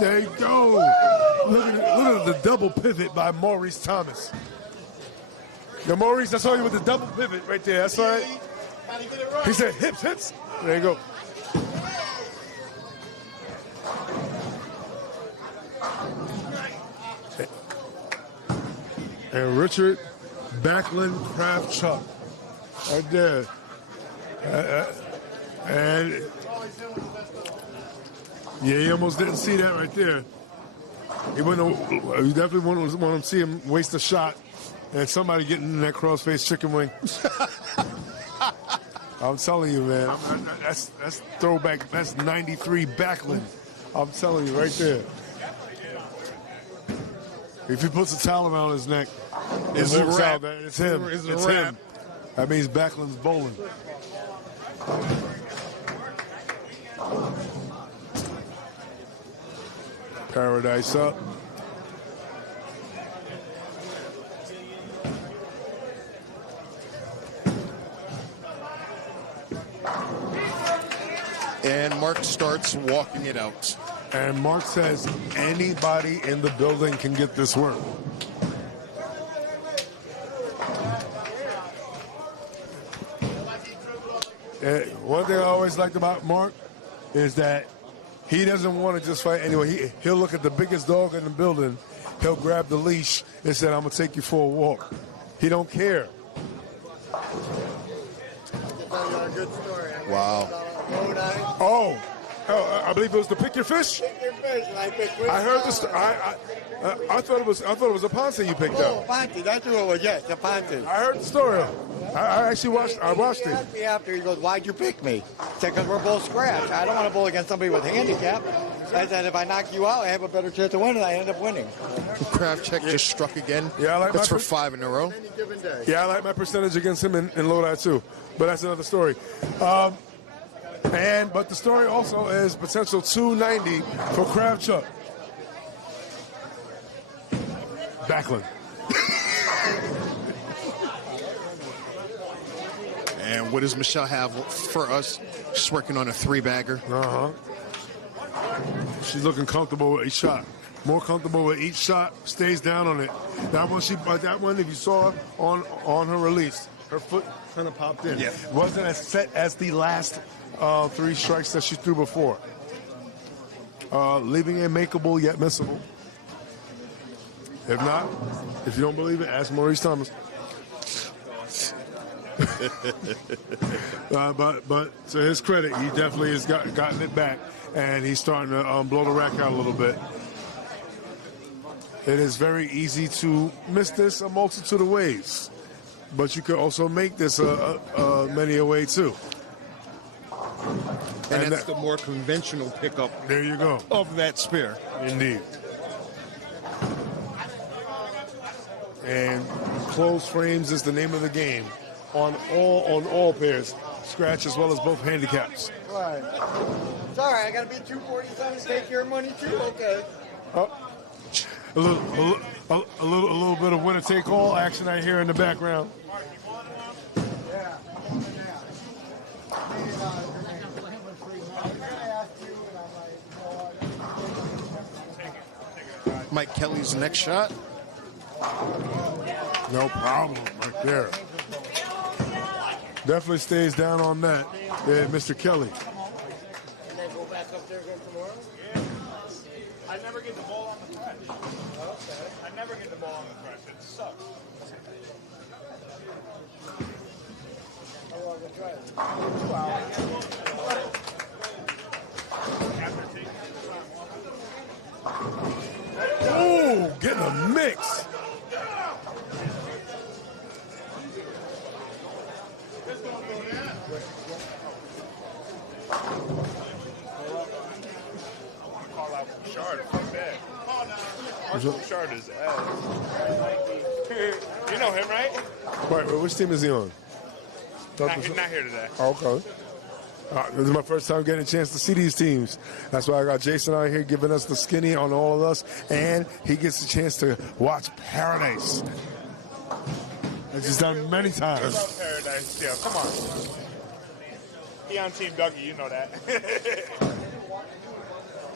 There you go. Look at the double pivot by Maurice Thomas. Now, Maurice, I saw you with the double pivot right there. That's right. He said hips. There you go. And Richard Backlund Kraft Chuck right there. And yeah, he almost didn't see that right there. You definitely want to see him waste a shot and somebody getting in that crossface chicken wing. I'm telling you, man. That's throwback. That's 93 Backlund. I'm telling you right there. If he puts a towel around his neck, it's him. It's him. That means Backlund's bowling. Paradise up. And Mark starts walking it out. And Mark says anybody in the building can get this work. One thing I always liked about Mark is that he doesn't want to just fight anyway. He'll look at the biggest dog in the building. He'll grab the leash and say, I'm going to take you for a walk. He don't care. Wow. Oh, I believe it was the pick your fish. I heard this. I thought it was a Ponce you picked up. Oh, Ponce, that's who it was. Yes, the Ponce. I heard the story. I actually watched. I watched it. He asked me after. He goes, "Why'd you pick me?" I said, "Because we're both scratch. I don't want to bowl against somebody with handicap." I said, "If I knock you out, I have a better chance of winning." I end up winning. Kraft check just struck again. Yeah, I like that's my for 5 in a row. Yeah, I like my percentage against him in Lodi too, but that's another story. But the story also is potential 290 for Kraft Chuck. Backlund. And what does Michelle have for us? She's working on a 3-bagger. She's looking comfortable with each shot. More comfortable with each shot. Stays down on it. That one, if you saw on her release, her foot kind of popped in. Yeah. It wasn't as set as the last 3 strikes that she threw before. Leaving it makeable yet missable. If not, if you don't believe it, ask Maurice Thomas. But to his credit, he definitely has gotten it back, and he's starting to blow the rack out a little bit. It is very easy to miss this a multitude of ways, but you could also make this many a way too. And that's the more conventional pickup. There you go. Of that spear. Indeed. And closed frames is the name of the game on all pairs, scratch as well as both handicaps. Right. Sorry, I got to be 247 to take your money too. Okay. A little bit of winner take all action I hear in the background. Mike Kelly's next shot. No problem, right there. Definitely stays down on that. Yeah, Mr. Kelly. I never get the ball on the press. I never get the ball on the press. It sucks. Oh, getting a mix. Call out Bouchard from back. Marshall Bouchard is ass. You know him, right? Right, which team is he on? He's not here today. Okay. This is my first time getting a chance to see these teams. That's why I got Jason out here giving us the skinny on all of us, and he gets a chance to watch Paradise. As he's done many times. Love Paradise. Yeah, come on. He on Team Dougie, you know that.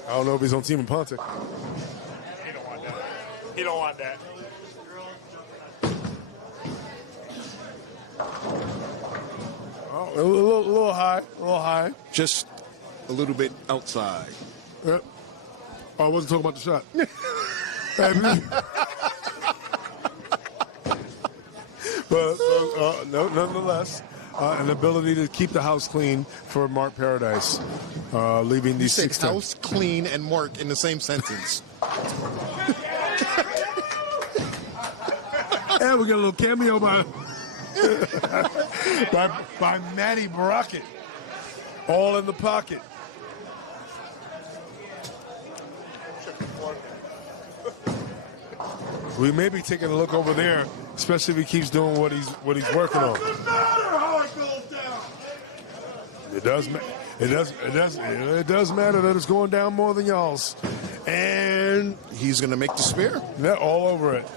I don't know if he's on Team Ponte. He don't want that. He don't want that. Oh, a little high. Just a little bit outside. Yep. Oh, I wasn't talking about the shot. But no, nonetheless, an ability to keep the house clean for Mark Paradise, leaving You these said 6 house, clean, and Mark in the same sentence. And we got a little cameo by by Matty Brockett, all in the pocket. We may be taking a look over there, especially if he keeps doing what he's working on. It does matter that it's going down more than y'all's, and he's going to make the spear. Yeah, all over it.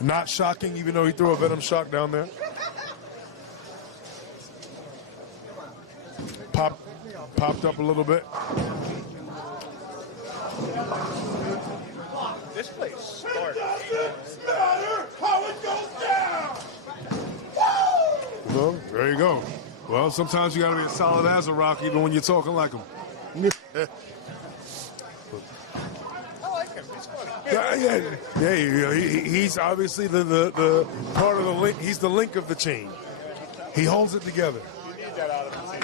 Not shocking, even though he threw a venom shock down there. Popped up a little bit. This place started. Well, there you go. Well, sometimes you got to be as solid as a rock, even when you're talking like him. He's obviously the part of the link. He's the link of the chain. He holds it together. You need that out of the team.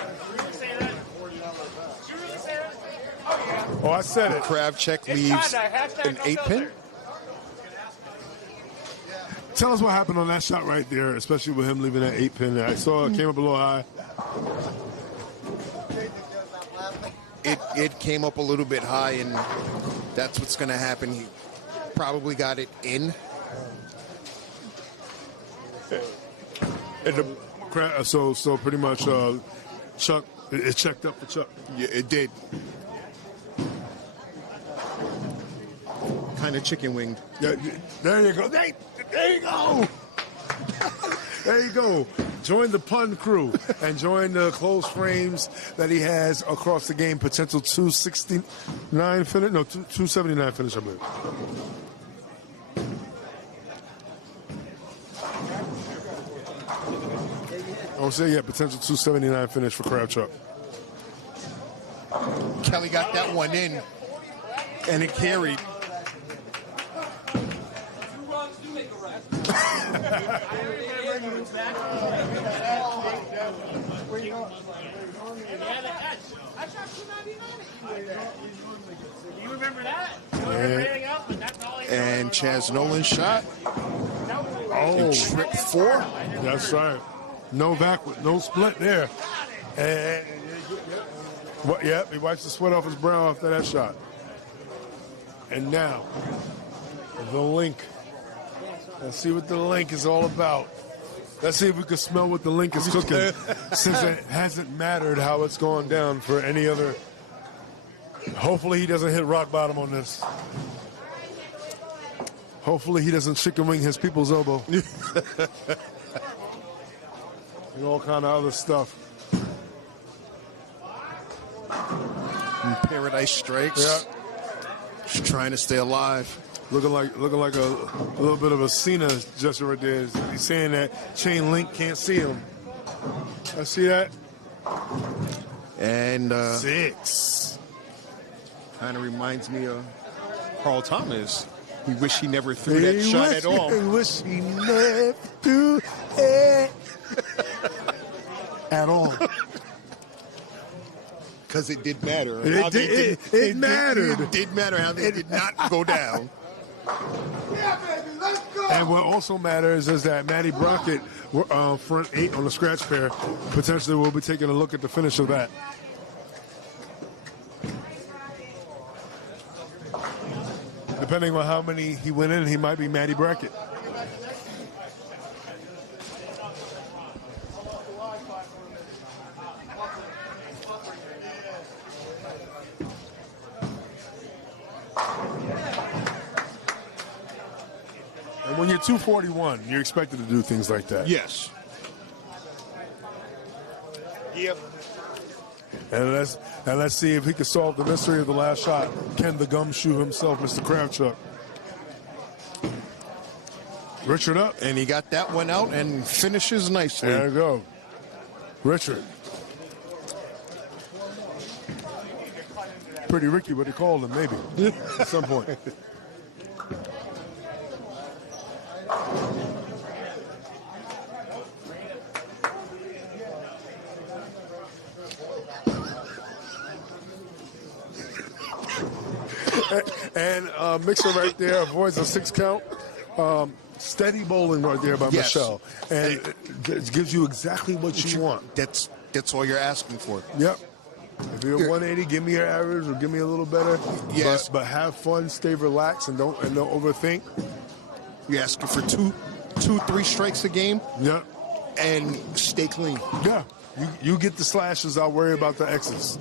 Oh, I said it. Kravchuk leaves an 8-pin. Tell us what happened on that shot right there, especially with him leaving that 8-pin. I saw it came up a little high. It came up a little bit high, and that's what's going to happen. He probably got it in. So pretty much Chuck, it checked up for Chuck. Yeah, it did. Kind of chicken winged. Yeah, there you go. There you go. There you go. Join the pun crew and join the close frames that he has across the game. Potential 269 finish. No, 279 finish, I believe. I'll say, yeah, potential 279 finish for Kravchuk. Kelly got that one in, and it carried. You remember that? And Chaz Nolan's shot. Oh, trip 4. That's right. No backward, no split there. And he wipes the sweat off his brow after that shot. And now, the link. Let's see what the link is all about. Let's see if we can smell what the link is cooking, since it hasn't mattered how it's gone down for any other. Hopefully he doesn't hit rock bottom on this. Hopefully he doesn't chicken wing his people's elbow. And all kind of other stuff. And Paradise strikes. Yeah. Just trying to stay alive. looking like a little bit of a Cena gesture right there. He's saying that Chain Link can't see him. I see that. And 6. kind of reminds me of Carl Thomas. We wish he never threw that shot at all. We wish he never threw it at all. Because it did matter. It mattered. It did matter how they did not go down. Yeah, baby, let's go. And what also matters is that Matty Brockett, front 8 on the scratch pair, potentially will be taking a look at the finish of that. Depending on how many he went in, he might be Matty Brockett. And when you're 241, you're expected to do things like that. Yes. Yep. And let's see if he can solve the mystery of the last shot. Can the gumshoe himself, Mr. Kravchuk? Richard up. And he got that one out and finishes nicely. There you go. Richard. Pretty Ricky, what they called him, maybe, at some point. And Mixer right there avoids a 6 count. Steady bowling right there by Michelle. And it gives you exactly what you want. That's all you're asking for. Yep. If you're 180, give me your average or give me a little better. Yes. But have fun, stay relaxed, and don't overthink. You're asking for 2-3 strikes a game. Yep. And stay clean. Yeah. You get the slashes, I'll worry about the X's.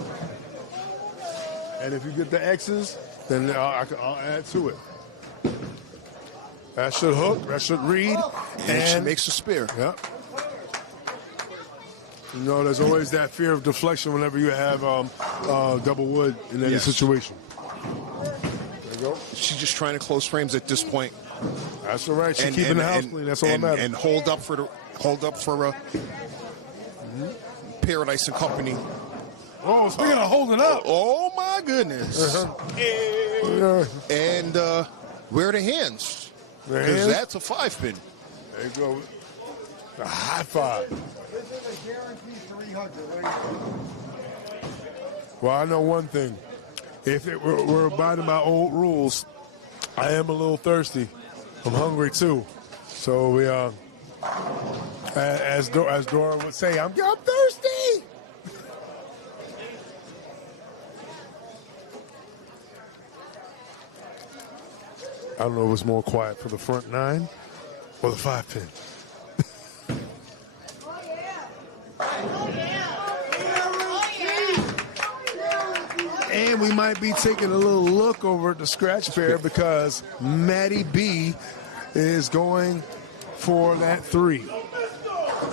And if you get the X's, then I'll add to it. That should hook, that should read. And she makes a spear. Yeah. You know, there's always that fear of deflection whenever you have double wood in any situation. There you go. She's just trying to close frames at this point. That's all right. She's keeping the house clean. That's all that matters. And hold up for Paradise and Company. Oh, speaking of holding up. Oh my goodness. Yeah. And where are the hands? Because that's a 5-pin. There you go. A high five. This is a guaranteed 300. Well, I know one thing. If we're abiding by old rules, I am a little thirsty. I'm hungry too. So we as Dora would say, I'm thirsty. I don't know if it's more quiet for the front 9 or the 5-pin. And we might be taking a little look over at the scratch pair because Matty B is going for that 3.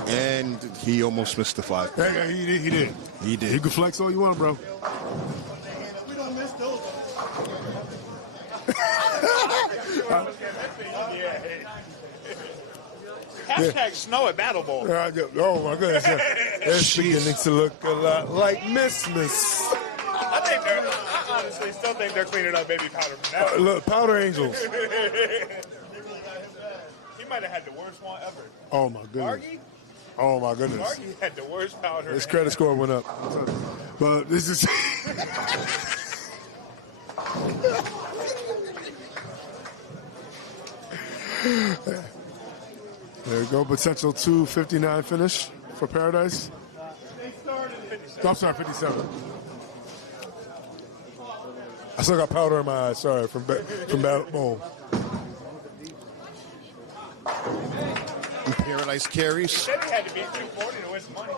And he almost missed the 5. Yeah, he did. He did. You can flex all you want, bro. We don't miss those. Hashtag snow at Battle Bowl. Oh my goodness. It's beginning to look a lot like Miss. I honestly still think they're cleaning up baby powder from that. Look, Powder Angels. He might have had the worst one ever. Oh my goodness. Margie? Oh my goodness. Margie had the worst powder. His credit score went up. But this is there you go. Potential 259 finish for Paradise. I'm sorry, 57. I still got powder in my eyes. Sorry, from Battle Bowl. Paradise carries. He said he had to be 240 to win some money.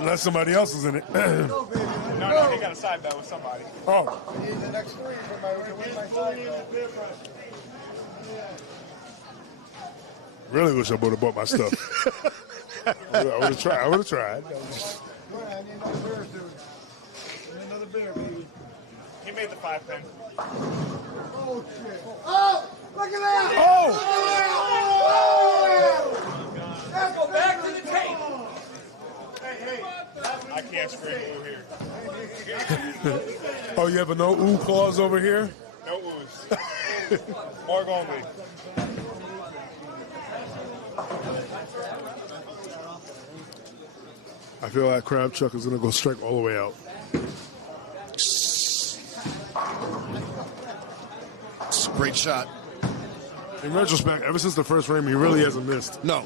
Unless somebody else is in it. No, he got a side bet with somebody. Oh. The next 3 somebody would win my side. Really wish I would have bought my stuff. I would have tried. I need another beer, dude. I need another beer, baby. He made the 5-pin. Oh, shit. Oh, look at that. Oh! Let's go back to the tape. I can't scream ooh here. Oh, you have a no ooh clause over here? No oohs. Org only. I feel like Crab Chuck is going to go strike all the way out. It's a great shot. In retrospect, ever since the first frame, he really hasn't missed. No.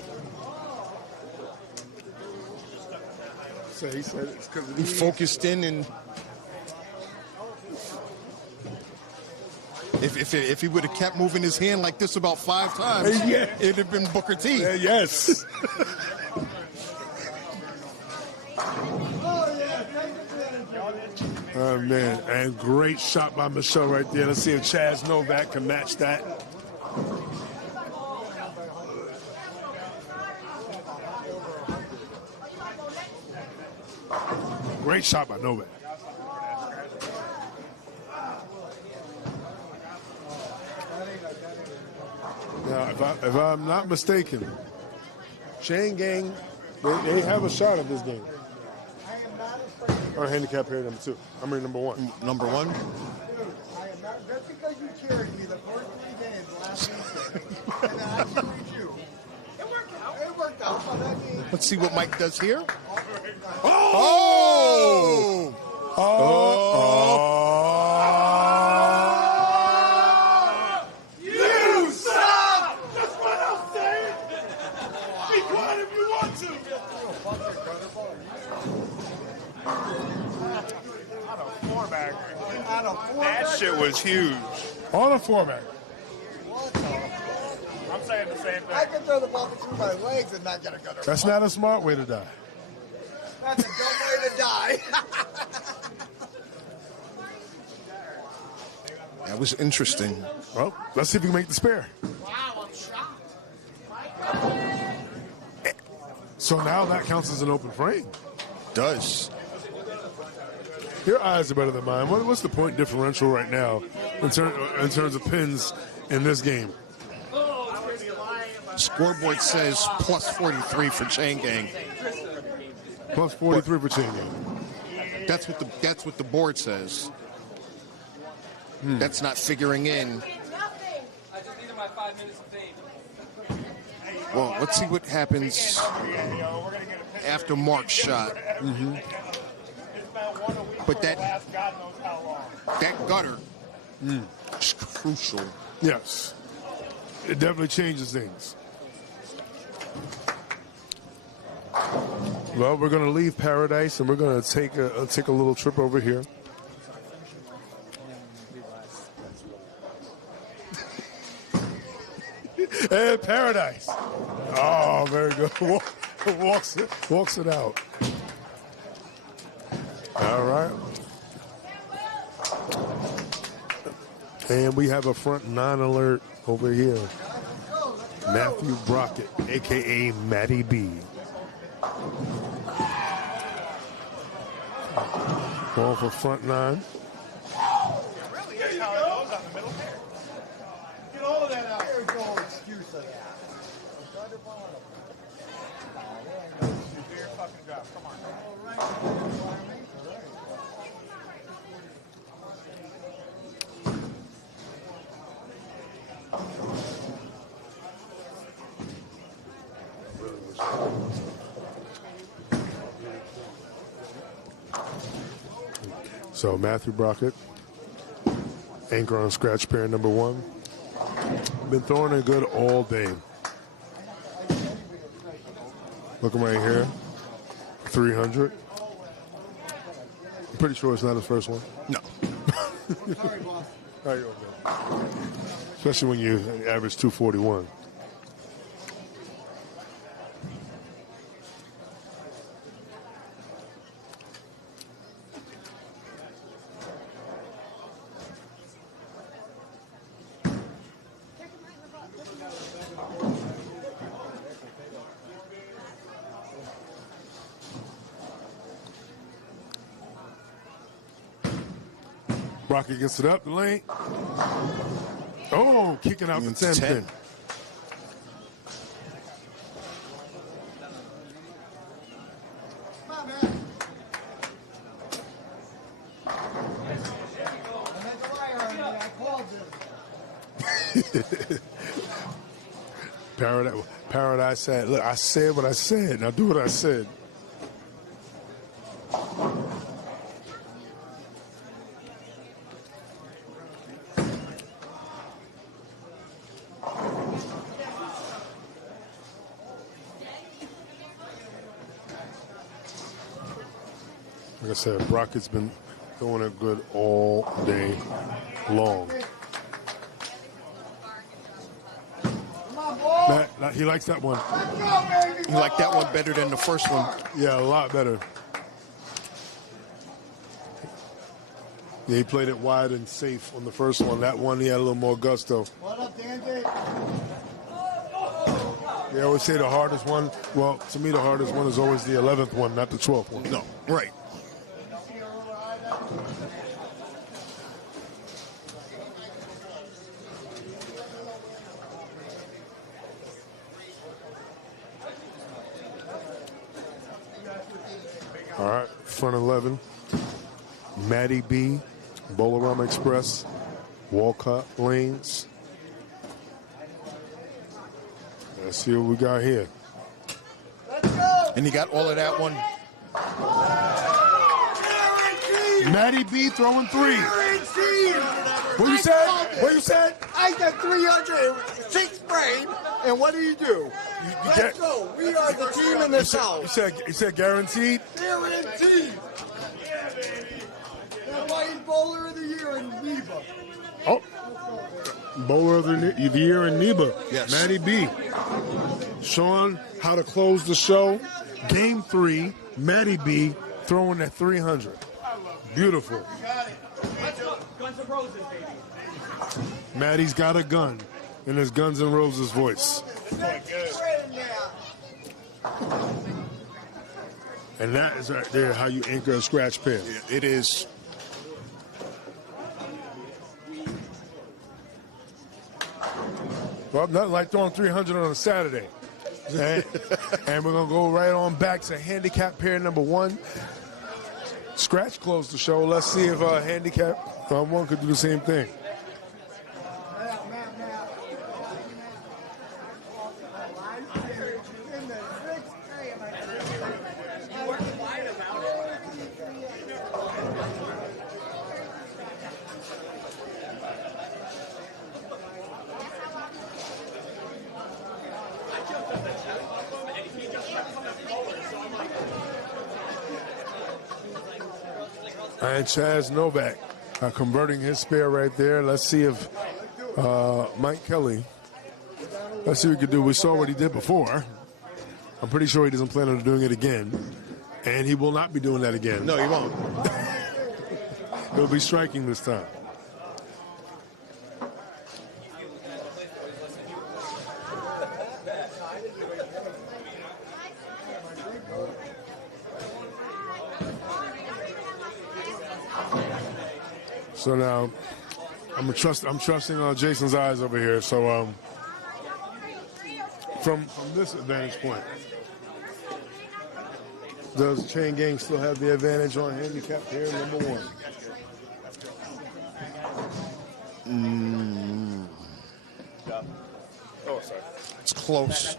So he said it's because He focused in, and if he would have kept moving his hand like this about 5 times, Yeah. it'd have been Booker T. Yes. Oh, man. And great shot by Michelle right there. Let's see if Chaz Novak can match that. Great shot by Novak. Now, if I'm not mistaken, Chain Gang, they have a shot at this game. Or handicap here, number 2. I mean, number 1. Number 1. I am not, just because you carried me the first 3 games last season, and then I carried you. It worked out. It worked out. So that means Let's see what Mike does here. Oh! you suck! That's what I'm saying. Be quiet if you want to. That shit was huge. On a format. I'm saying the same I thing. can throw the ball between my legs and not get a gutter. That's not a smart way to die. That's a dumb way to die. That was interesting. Well, let's see if we can make the spare. Wow, I'm shocked. So now that counts as an open frame. Does. Your eyes are better than mine. What's the point differential right now in terms of pins in this game? Scoreboard says plus 43 for Chain Gang. Plus 43 for Chain Gang. That's what the board says. That's not figuring in. I just needed my 5 minutes of fame. Well, let's see what happens after Mark's shot. But that gutter is crucial. Yes. It definitely changes things. Well, we're going to leave Paradise and we're going to take a little trip over here. And Paradise. Oh, very good. Walks it out. All right. And we have a front 9 alert over here. Matthew Brockett, a.k.a. Matty B. Ball for front 9. Get all of that out. There's no excuse of that. So Matthew Brockett, anchor on scratch pair number 1. Been throwing it good all day. Looking right here, 300. I'm pretty sure it's not his first one. No. How you doing? Especially when you average 241. Brockett gets it up the lane. Oh, kicking out the 10 pin. Paradise said, look, I said what I said. Now do what I said. Like I said, Brockett's been doing it good all day long. He likes that one. He liked that one better than the first one. Yeah, a lot better. Yeah, he played it wide and safe on the first one. That one, he had a little more gusto. What up, Dandy? They always say the hardest one. Well, to me, the hardest one is always the 11th one, not the 12th one. No, right. All right, front 11. Matty B, Bowl-O-Rama Express, Walcott Lanes. Let's see what we got here. And he got all of that one. Matty B throwing 3. What you said? What you said? I got 306 brain, and what do you do? Let's go. We are the team in the South. You said guaranteed? Guaranteed. That's why he's bowler of the year in NEBA. Oh, bowler of the year in NEBA. Yes. Matty B. Showing how to close the show. Game 3, Matty B throwing at 300. Beautiful. Matty's got a gun in his Guns N' Roses voice. And that is right there how you anchor a scratch pin. It is. Well, nothing like throwing 300 on a Saturday. And we're going to go right on back to handicap pair number 1. Scratch closed the show. Let's see if handicap 1 could do the same thing. And Chaz Novak converting his spare right there. Let's see if Mike Kelly, let's see what he can do. We saw what he did before. I'm pretty sure he doesn't plan on doing it again. And he will not be doing that again. No, he won't. He'll be striking this time. So now, I'm trusting Jason's eyes over here. So from this vantage point, does Chain Gang still have the advantage on handicap here, number 1? Oh, sorry. It's close.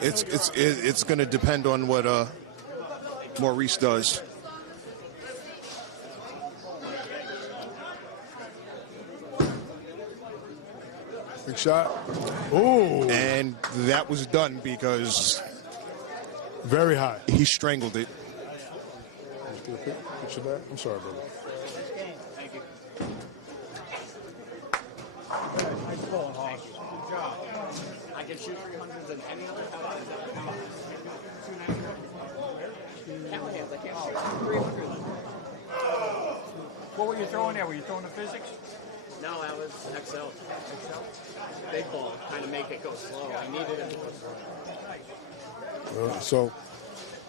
It's going to depend on what Maurice does. Big shot. Oh. And that was done because very high. He strangled it. Get your back. I'm sorry, brother. Thank you. I can shoot 300s in any other color. Camera hands, I can't shoot 300s. What were you throwing there? Were you throwing the physics? No, that was XL. Big ball, kind of make it go slow. I needed it to go slow. So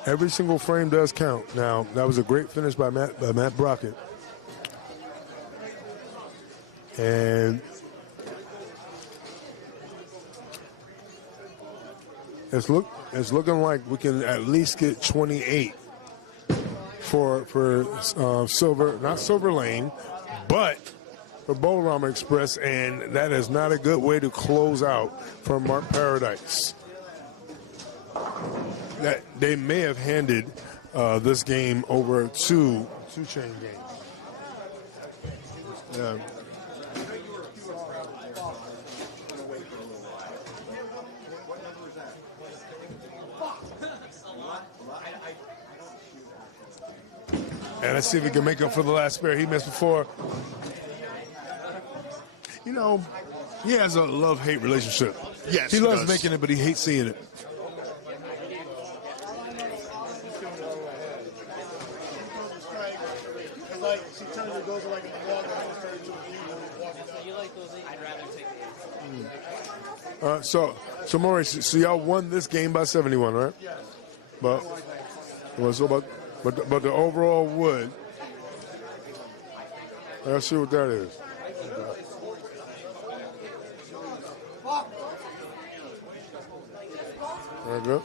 every single frame does count. Now, that was a great finish by Matt Brockett. And it's looking like we can at least get 28 for Silver, not Silver Lane, but for Bowl-O-Rama Express, and that is not a good way to close out for Mark Paradise. That they may have handed this game over to two-chain game. Yeah. And let's see if he can make up for the last spare he missed before. You know, he has a love-hate relationship. Yes, he loves does. making it, but he hates seeing it. So Maurice, so y'all won this game by 71, right? Yes. But the overall wood. Let's see what that is. There we go.